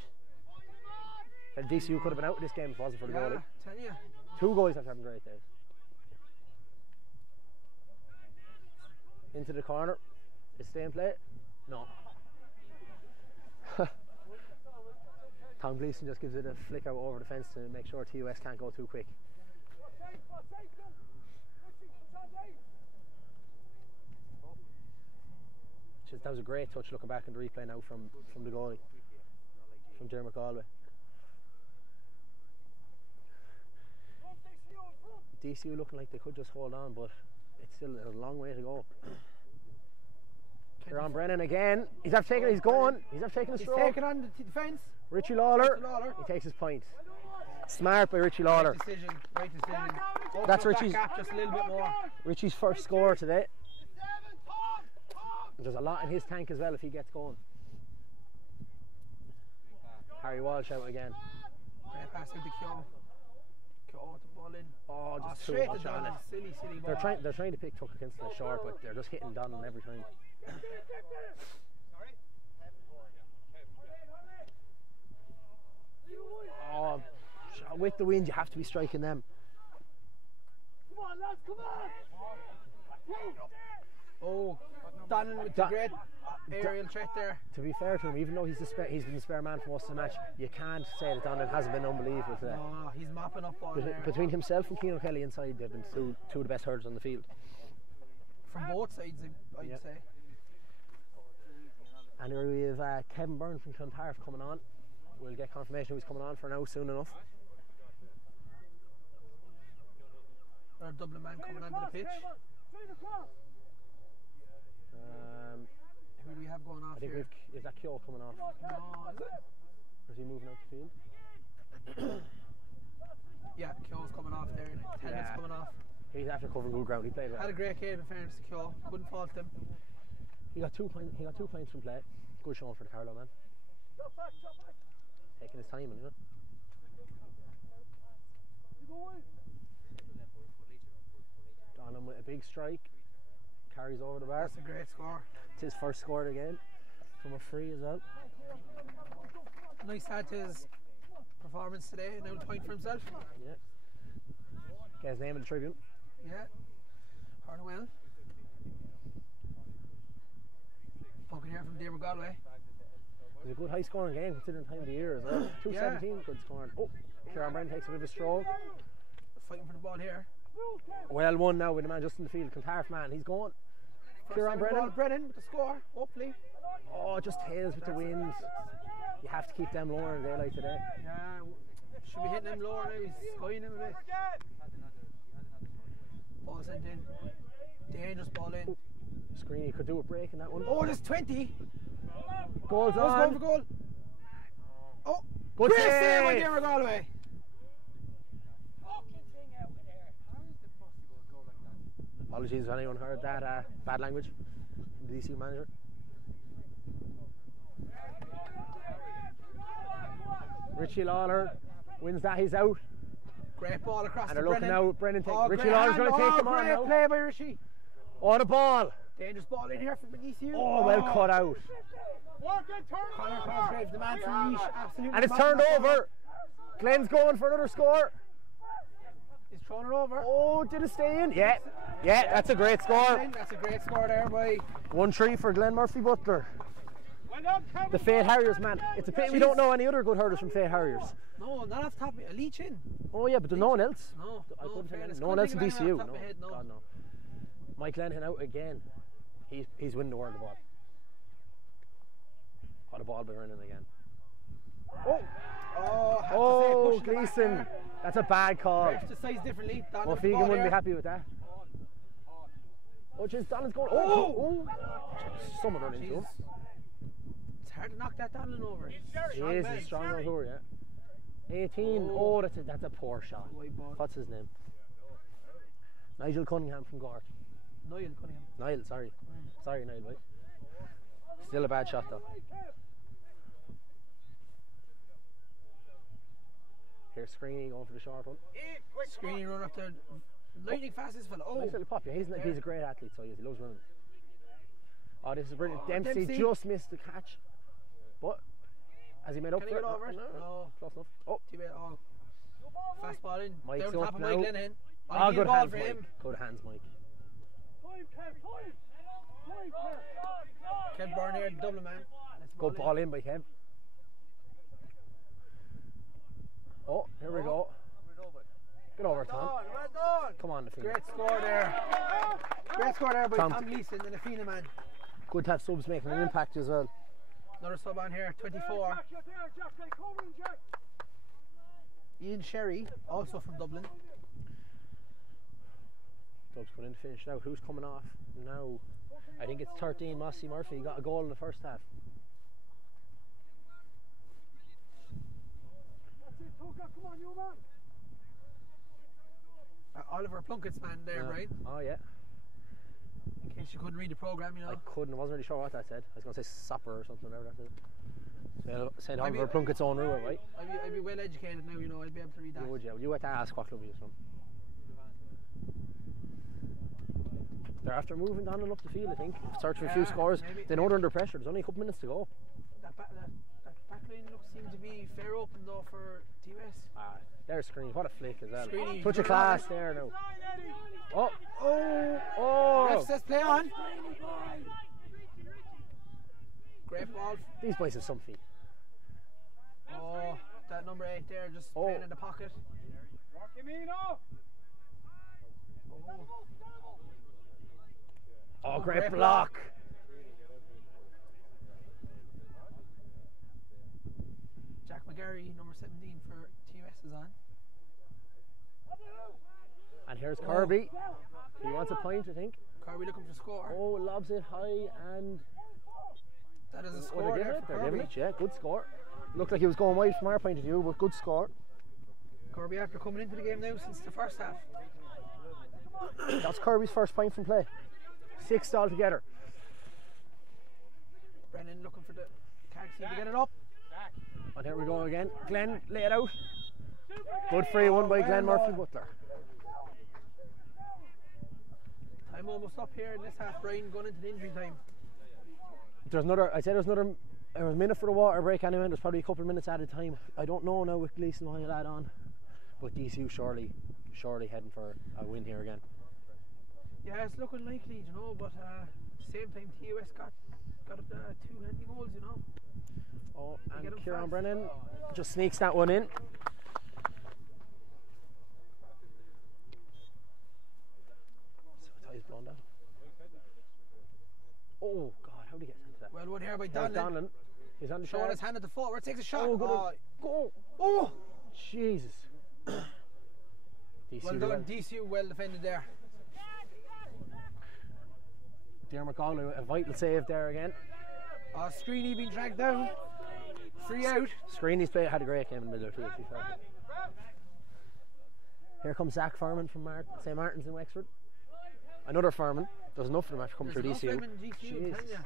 And DCU could have been out of this game if it wasn't for the Yeah, goalie. tell you. 2 goals after having great days. Into the corner. Is stay in play? No. Tom Gleeson just gives it a flick out over the fence to make sure TUS can't go too quick. That was a great touch looking back in the replay now from the goalie, from Dermot Galway. DCU looking like they could just hold on, but it's still a long way to go. They're on Brennan again. He's after taking. He's going. He's after taking a He's stroke. taking on the defence. Richie Lawler. Richie Lawler. He takes his point. Smart by Richie Lawler. Right decision. Right decision. That's Open up Richie's. that gap just a little bit more. Richie's first score today. There's a lot in his tank as well if he gets going. Harry Walsh out again. Great pass out to Kyo. Kyo with the ball in. Oh, just too straight much to on it. Donald. Silly ball. They're trying to pick Tucker Kinston short, but they're just hitting Donald every time. Oh, with the wind, you have to be striking them. Come on, lads, come on! Oh, Donald with the great aerial threat there. To be fair to him, even though he's been the spare man for most of the match, you can't say that Donald hasn't been unbelievable today. Oh, he's mopping up ball there. Between himself and Keane O'Kelly inside, they've been two of the best hurlers on the field. From both sides, I'd say. And here we have Kevin Byrne from Clontarf coming on. We'll get confirmation who's coming on for now soon enough. Our Dublin man coming onto the pitch. Who do we have going off I think here? is that Kyo coming off? No, is it? Or is he moving out the field? Yeah, Kyo's coming off there. Helmet's coming off. He's after covering good ground. He played well. Had a great game in fairness to Kyo. Couldn't fault him. He got two points from play. Good showing for the Carlow man. Taking his time, you know. Donham with a big strike. Carries over the bar. That's a great score. It's his first score of the game. From a free as well. Nice had to his performance today. Now a point for himself. Yeah. Get his name in the Tribune. Yeah. Hard well. Poking here from Dermot Galway. It was a good high scoring game considering the time of the year as well. 2:17, good scoring. Oh, Kieran Brennan takes a bit of a stroke. Fighting for the ball here. Well won now with the man just in the field. Clontarf man, he's going. Kieran Brennan. Brennan with the score, hopefully. Oh, just tails with the wind. You have to keep them lower in daylight today. Yeah, should be hitting him lower now. He's skying him a bit. Ball sent in. Dangerous ball in. Screen, could do a break in that one. Oh, there's 20. Goals Who's on. going for goal? Oh, Good great save save. by Dermot Galway. Apologies if anyone heard that bad language from the DCU manager. Richie Lawler wins that, he's out. Great ball across And to they're looking Brennan. out. Brennan Oh, Richie great Lawler's hand. going to take him on Great now. play by Richie. Oh, the ball. Dangerous ball in here from the DCU. Oh, well cut out. Conor Cosgrave, the man from Leash, absolutely. And it's mopping turned up ball. over. Glenn's going for another score. He's thrown it over. Oh, did it stay in? Yeah, that's a great score. That's a great score there by 1-3 for Glenn Murphy Butler. The Fayette Harriers, man. It's a pity we don't know any other good hurlers from Fayette Harriers. No, not off the top of it. A Leach in. Oh yeah, but there's no one else. No, I couldn't think fairness. of no one else in Couldn't think DCU. of anyone off the top of my head, no. God, no. Mike Lennon out again. He's winning the world of ball. Got a ball by Brennan again. Oh, have Oh, to say, pushing the back Gleeson. there. That's a bad call. Refs decide differently. Donald Well, with the ball Fegan wouldn't be here. happy with that. Oh, jeez, Donald's going. Oh! Someone run into him. Jeez. It's hard to knock that Donald over. He is a strong old hurler, yeah. 18. Oh, that's a poor shot. Wide ball. What's his name? Nigel Cunningham from Gort. Niall Cunningham. Niall, sorry. Sorry, Niall, right? Still a bad shot, though. Here's Screeney going for the short one. Screening run up there. Lightning fast this fella. Oh, Nice little pop, yeah. He's a great athlete, so he loves running. Oh, this is brilliant. Oh, Dempsey Dempsey. just missed the catch. But, has he made up Can for he it? get over it? No. No. Close enough. Oh, too bad. Oh, fast ball in. Mike's Down top up of now. Mike Lenihan. Oh, good ball hands, for Mike. him. Good hands, Mike. Kev Byrne here, Dublin man. Let's Good ball in by Kev. Oh, here we go. Get over, Tom. Come on, the field. Great score there. Great score there by Tom. Tom Leeson and the Fina man. Good to have subs making an impact as well. Another sub on here, 24. Ian Sherry, also from Dublin. Dubs coming in to finish now. Who's coming off now? I think it's 13. Mossy Murphy got a goal in the first half. Oliver Plunkett's man there, Yeah. right? Oh yeah. In case you couldn't read the programme, you know. I couldn't. I wasn't really sure what that said. I was going to say Supper or something. Whatever that said. Said Maybe- Oliver Plunkett's own rule, right? I'd be well educated now, you know. I'd be able to read that. You would, yeah. You had to ask what club he was from. They're after moving down and up the field, I think. Search for a few Yeah, scores. maybe. They know they're under pressure. There's only a couple minutes to go. That back line seems to be fair open though for TUS. There's Screen. What a flick as well. Screeny. Touch of class there now. Oh, Ref oh! says play on. Great ball. These boys have some feet. Oh, that number 8 there just Oh. playing in the pocket. Oh, great great block. Jack McGarry, number 17 for TUS is on. And here's Kirby. He wants a point, I think. Kirby looking for score. Oh, lobs it high and. That is a Oh, score they're giving there it. for They're Kirby. giving it, yeah. Good score. Looked like he was going wide from our point of view, but good score. Kirby after coming into the game now since the first half. That's Kirby's first point from play. 6 altogether. Brennan looking for the. Can't seem to get it up. And here we go again. Glenn, lay it out. Good free one by Glenn Murphy Butler. Time almost up here in this half. Brian going into the injury time. There's another. I said there was a minute for the water break anyway. There's probably a couple of minutes at a time. I don't know now with Gleeson what he'll add on, but DCU surely heading for a win here again. Yeah, it's looking likely, you know, but same time TUS got 2 handy goals, you know. Oh, They get and him Kieran fast. Brennan just sneaks that one in. So he's blown down. Oh God, how did he get into that? Well done here by There's Donlan. Donlan. He's on the Showing shot. his hand at the forward, takes a shot. Oh, good. Oh, Go. oh. Jesus. DCU Well did done, DCU, well defended there. Dermot Galway, a vital save there again. Screeny being dragged down. Free out. Screeny's play had a great game in the middle of the field. to be fair. Here comes Zach Furman from St Martin's in Wexford. Another Furman. There's enough of them after coming through There's DCU. enough of them in DCU, I'm telling ya.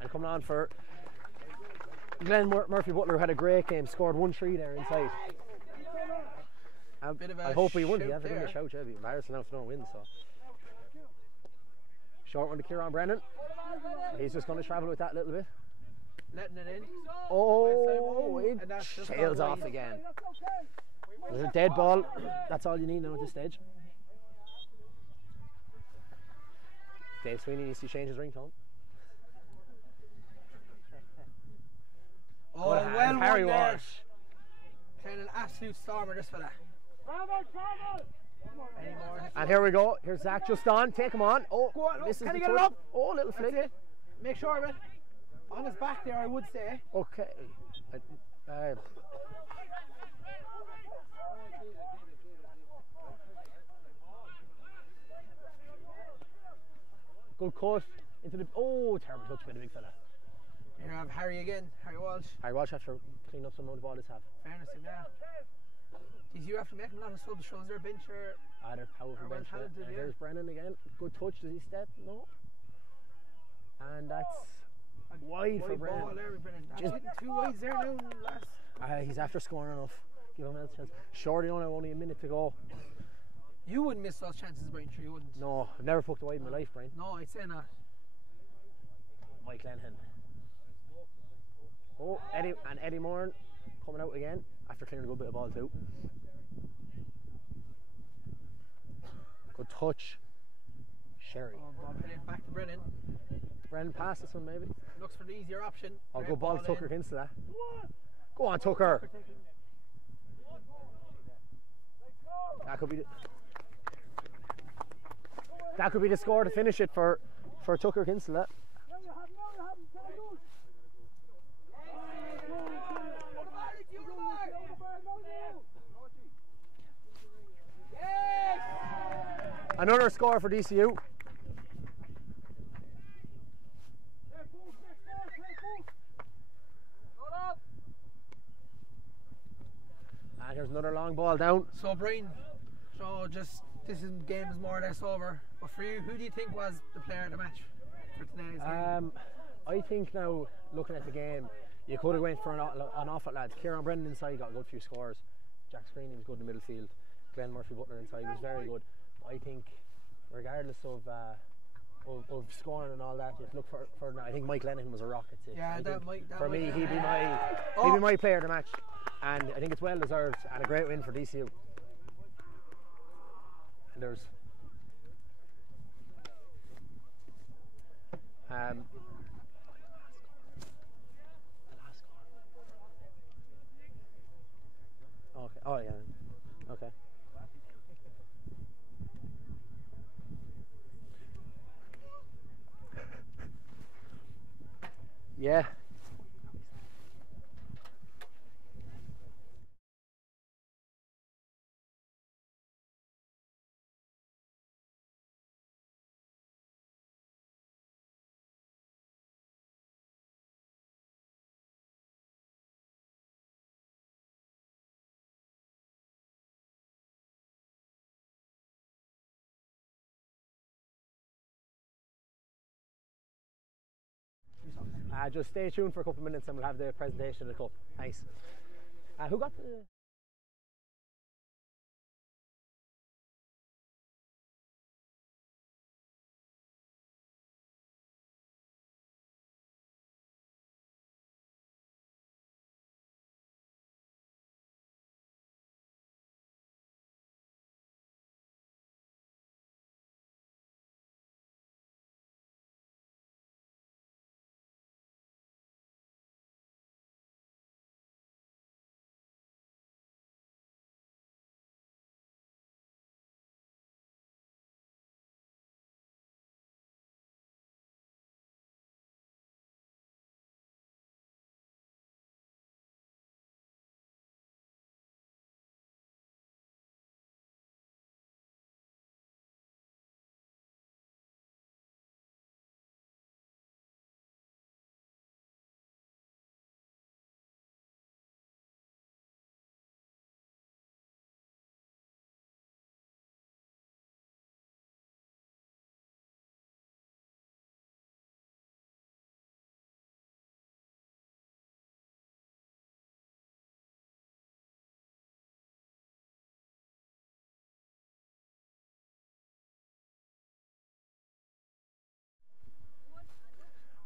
And coming on for Glenn Murphy Butler, who had a great game, scored 1-3 there inside. Bit of a I hope he won. shout Yeah, they're there. a shout. Yeah, it'd be embarrassing now if no one wins. So short one to Kieran Brennan. He's just going to travel with that little bit. Letting it in. Oh, And it that's just sails gone off wide. again. There's a dead ball. That's all you need now at this stage. Dave Sweeney needs to change his ringtone. Oh, Good hand, well Harry won there. Walsh. Playing an absolute stormer, this fella. Any more? And here we go. Here's Zach just on. Take him on. Oh, Go on, this is can the he get it touch. up? Oh, little That's flick. it. Make sure of it. On his back there, I would say. Okay. Good cut into the. Oh, terrible touch by the big fella. Here I have Harry again, Harry Walsh. Harry Walsh after clean up some of the ball this half. Fairness to him, yeah. DCU after making a lot of subs shows their bench are They're powerful well bench. talented, yeah. Here's Brennan again. Good touch. Does he step? No. And that's wide for wide Brennan. ball there, Brennan. That's Just- hitting 2 wides there now, last. He's after scoring enough. Give him a chance. Shorty only a minute to go. You wouldn't miss those chances, Brian, sure you wouldn't. No, I've never poked a wide in my life, Brian. No, I'd say not. Mike Lenhan. Oh, Eddie Moran coming out again after clearing a good bit of ball too. Good touch. Sherry. Oh, ball put it back to Brennan. Brennan pass this one maybe. Looks for the easier option. Oh, Great good ball in. Tucker into that. Go on, Tucker. That could be the score to finish it for Tucker Kinsella. Another score for DCU. there's another long ball down. So Brian, so just game is more or less over. But for you, who do you think was the player of the match for today's game? I think now, looking at the game, you could have went for an awful lads. Kieran Brennan inside got a good few scores. Jack Screeney was good in the midfield. Glenn Murphy Butler inside was very good. But I think, regardless of scoring and all that, you have to look for now. I think Mike Lennon was a rocket. For me, he'd be my player of the match, and I think it's well deserved and a great win for DCU. And there's okay. Oh yeah. Okay. Yeah. Just stay tuned for a couple of minutes and we'll have the presentation of the cup. Thanks. Who got the...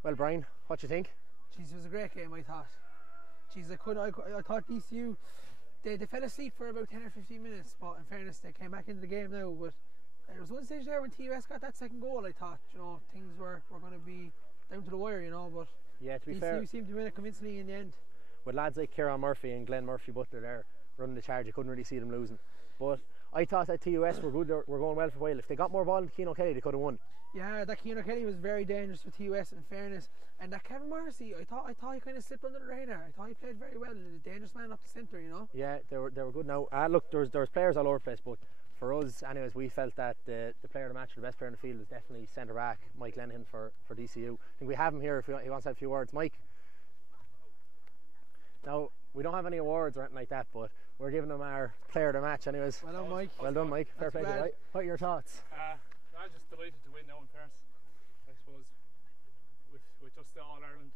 Well, Brian, what do you think? Jeez, it was a great game, I thought. Jeez, I thought DCU, they fell asleep for about 10 or 15 minutes, but in fairness, they came back into the game now. But there was one stage there when TUS got that second goal, I thought, things were going to be down to the wire, but yeah, to be DCU fair, seemed to win it convincingly in the end. With lads like Kieran Murphy and Glenn Murphy Butler there running the charge, you couldn't really see them losing. But I thought that TUS were good, were going well for a while. If they got more ball than Keane O'Kelly, they could have won. Yeah, that Keane O'Kelly was very dangerous for TUS in fairness. And that Kevin Morrissey, I thought he kind of slipped under the radar. I thought he played very well, a dangerous man up the centre, Yeah, they were good. Now, look, there was players all over the place, but for us, anyways, we felt that the player of the match, or the best player in the field, was definitely centre back Mike Lenihan for DCU. I think we have him here if he wants to have a few words. Mike. Now, we don't have any awards or anything like that, but we're giving him our player of the match, anyways. Well done, Mike. Well done, Mike. Fair play to you. What are your thoughts? I'm just delighted to win now, in fairness. I suppose with just the All Ireland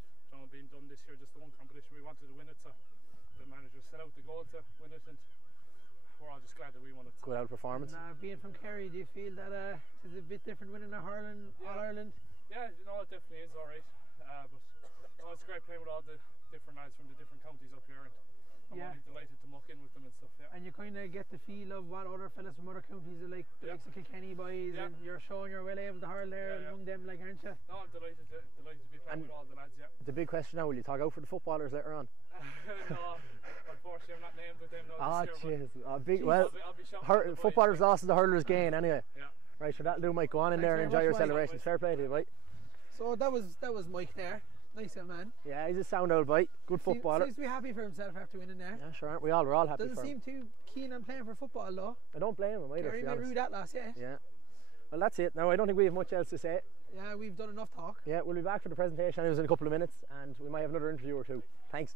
being done this year, just the one competition, we wanted to win it, so the manager set out the goal to win it, and we're all just glad that we won it. Good out performance. And, being from Kerry, do you feel that it's a bit different winning a hurling All Ireland? Yeah, it definitely is alright. But it's great playing with all the different lads from the different counties up here, and I'm really delighted to muck in with them and stuff. Yeah. And you kind of get the feel of what other fellas from other counties are like, the likes of Kilkenny boys, and you're showing you're well able to hurl there among them, like, aren't you? No, I'm delighted to be playing with all the lads. Yeah. The big question now: will you talk out for the footballers later on? No, unfortunately, I'm not named with them now this year. I'll be footballers lost and the hurlers gain anyway. Yeah. Right, so that'll do, Mike. Go on in there and enjoy your celebrations. Fair play to you, Mike. So that was Mike there. Nice young man. Yeah, he's a sound old bite. Good footballer. Seems to be happy for himself after winning there. Yeah, sure, aren't we all? We're all happy. Doesn't seem too keen on playing for football though. I don't blame him either. Very rude at last, yeah. Yeah. Well, that's it. Now, I don't think we have much else to say. Yeah, we've done enough talk. Yeah, we'll be back for the presentation in a couple of minutes, and we might have another interview or two. Thanks.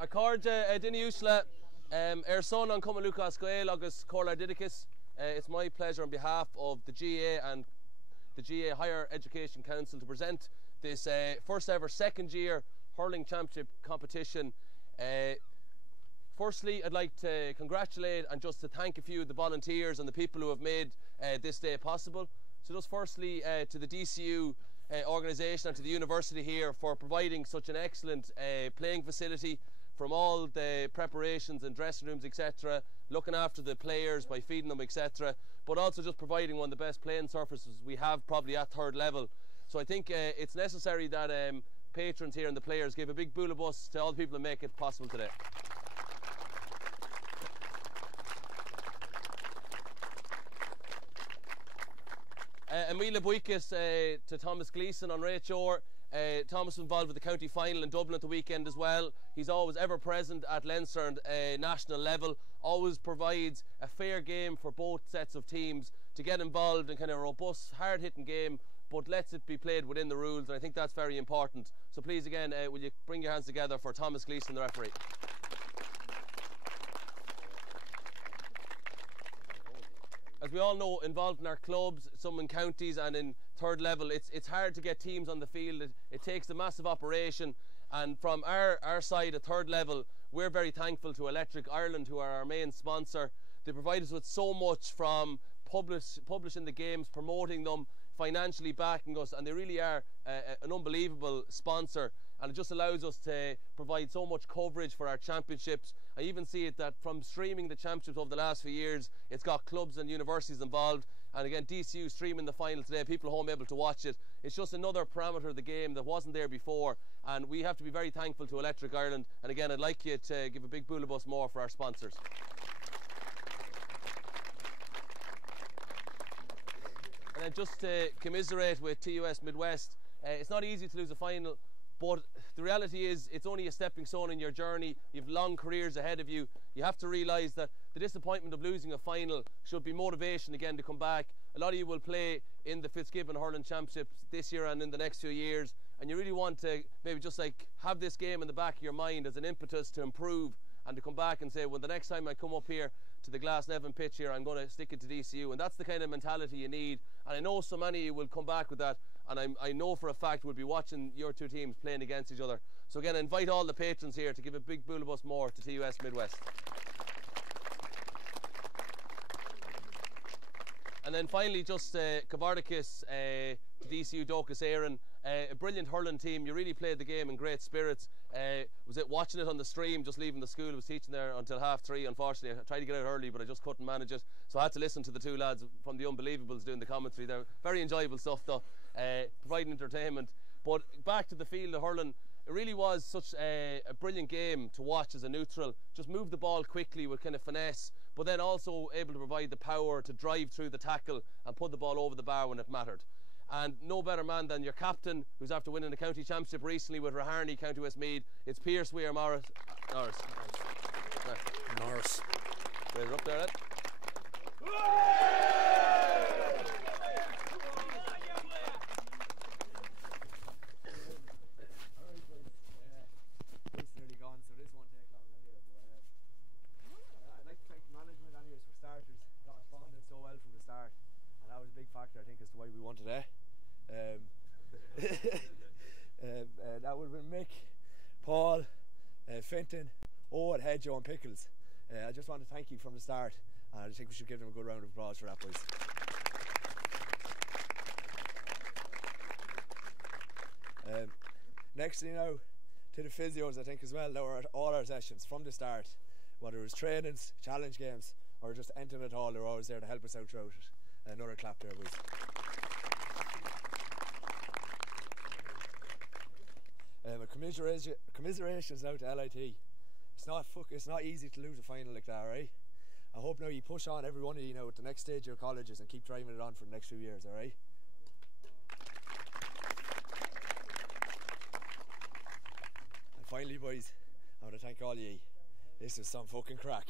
Accordia Dini Usla, son on Common Lucas Gael August Corla Didicus. It's my pleasure on behalf of the GA and the GA Higher Education Council to present this first ever second year hurling championship competition. Firstly, I'd like to congratulate and just to thank a few of the volunteers and the people who have made this day possible. So just firstly to the DCU organisation and to the university here for providing such an excellent playing facility, from all the preparations and dressing rooms, etc., looking after the players by feeding them, etc., but also just providing one of the best playing surfaces we have probably at third level. So I think it's necessary that patrons here and the players give a big boola bus to all the people that make it possible today. Emila Buikis to Thomas Gleeson on Rachor. Thomas was involved with the county final in Dublin at the weekend as well. He's always ever present at Leinster and national level, always provides a fair game for both sets of teams to get involved in kind of a robust, hard-hitting game, but lets it be played within the rules, and I think that's very important. So please again, will you bring your hands together for Thomas Gleeson, the referee. As we all know, involved in our clubs, some in counties and in third level, it's hard to get teams on the field. It takes a massive operation, and from our side at third level, we're very thankful to Electric Ireland, who are our main sponsor. They provide us with so much, from publishing the games, promoting them, financially backing us, and they really are an unbelievable sponsor, and it just allows us to provide so much coverage for our championships. I even see it that from streaming the championships over the last few years, it's got clubs and universities involved, and again DCU streaming the final today, people at home able to watch it. It's just another parameter of the game that wasn't there before, and we have to be very thankful to Electric Ireland. And again, I'd like you to give a big boola bus more for our sponsors. And then just to commiserate with TUS Midwest, it's not easy to lose a final, but the reality is it's only a stepping stone in your journey. You've long careers ahead of you. You have to realise that the disappointment of losing a final should be motivation again to come back. A lot of you will play in the Fitzgibbon Hurling Championships this year and in the next few years, and you really want to maybe just like have this game in the back of your mind as an impetus to improve and to come back and say, well, the next time I come up here to the Glasnevin pitch here, I'm going to stick it to DCU. And that's the kind of mentality you need, and I know so many of you will come back with that, and I know for a fact we'll be watching your two teams playing against each other. So again, I invite all the patrons here to give a big boola bus more to TUS Midwest. And then finally, just Cavardicus to DCU Dóchas Éireann, a brilliant hurling team. You really played the game in great spirits. Was it watching it on the stream, just leaving the school? I was teaching there until 3:30. Unfortunately, I tried to get out early, but I just couldn't manage it. So I had to listen to the two lads from the Unbelievables doing the commentary. They're very enjoyable stuff though, providing entertainment. But back to the field of hurling, it really was such a brilliant game to watch as a neutral. Just move the ball quickly with kind of finesse, but then also able to provide the power to drive through the tackle and put the ball over the bar when it mattered. And no better man than your captain, who's after winning the county championship recently with Raharney, County Westmeath. It's Pierce Weir Norris. Raise it up there, Ed. I think is the way we won today. That would have been Mick, Paul, Fenton, Owen, Hedgehoe and Pickles. I just want to thank you from the start, and I think we should give them a good round of applause for that, boys. Next thing you know, to the physios I think as well, they were at all our sessions from the start, whether it was trainings, challenge games or just anything at all. They were always there to help us out throughout it. Another clap there, boys. Commiserations now to LIT. It's not easy to lose a final like that, right? I hope now you push on, every one of you now, at the next stage of your colleges, and keep driving it on for the next few years, alright? And finally, boys, I want to thank all of you. This is some fucking crack.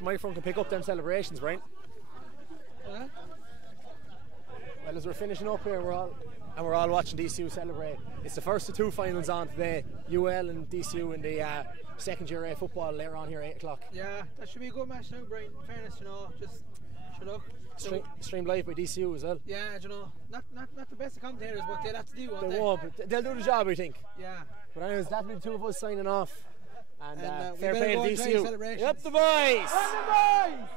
microphone can pick up them celebrations, Brian. Huh? Well, as we're finishing up here, we're all watching DCU celebrate. It's the first of 2 finals on today. UL and DCU in the second Year A football later on here at 8 o'clock. Yeah, that should be a good match now, Brian. In fairness, you know, just look. Streamed live by DCU as well. Yeah, you know, not the best of commentators, but they'll have to do, won't They won't, but they'll do the job, I think. Yeah. But anyways, that'll be the 2 of us signing off. And we fair better play to go enjoy the DCU. celebrations. Yep, the boys! On the boys!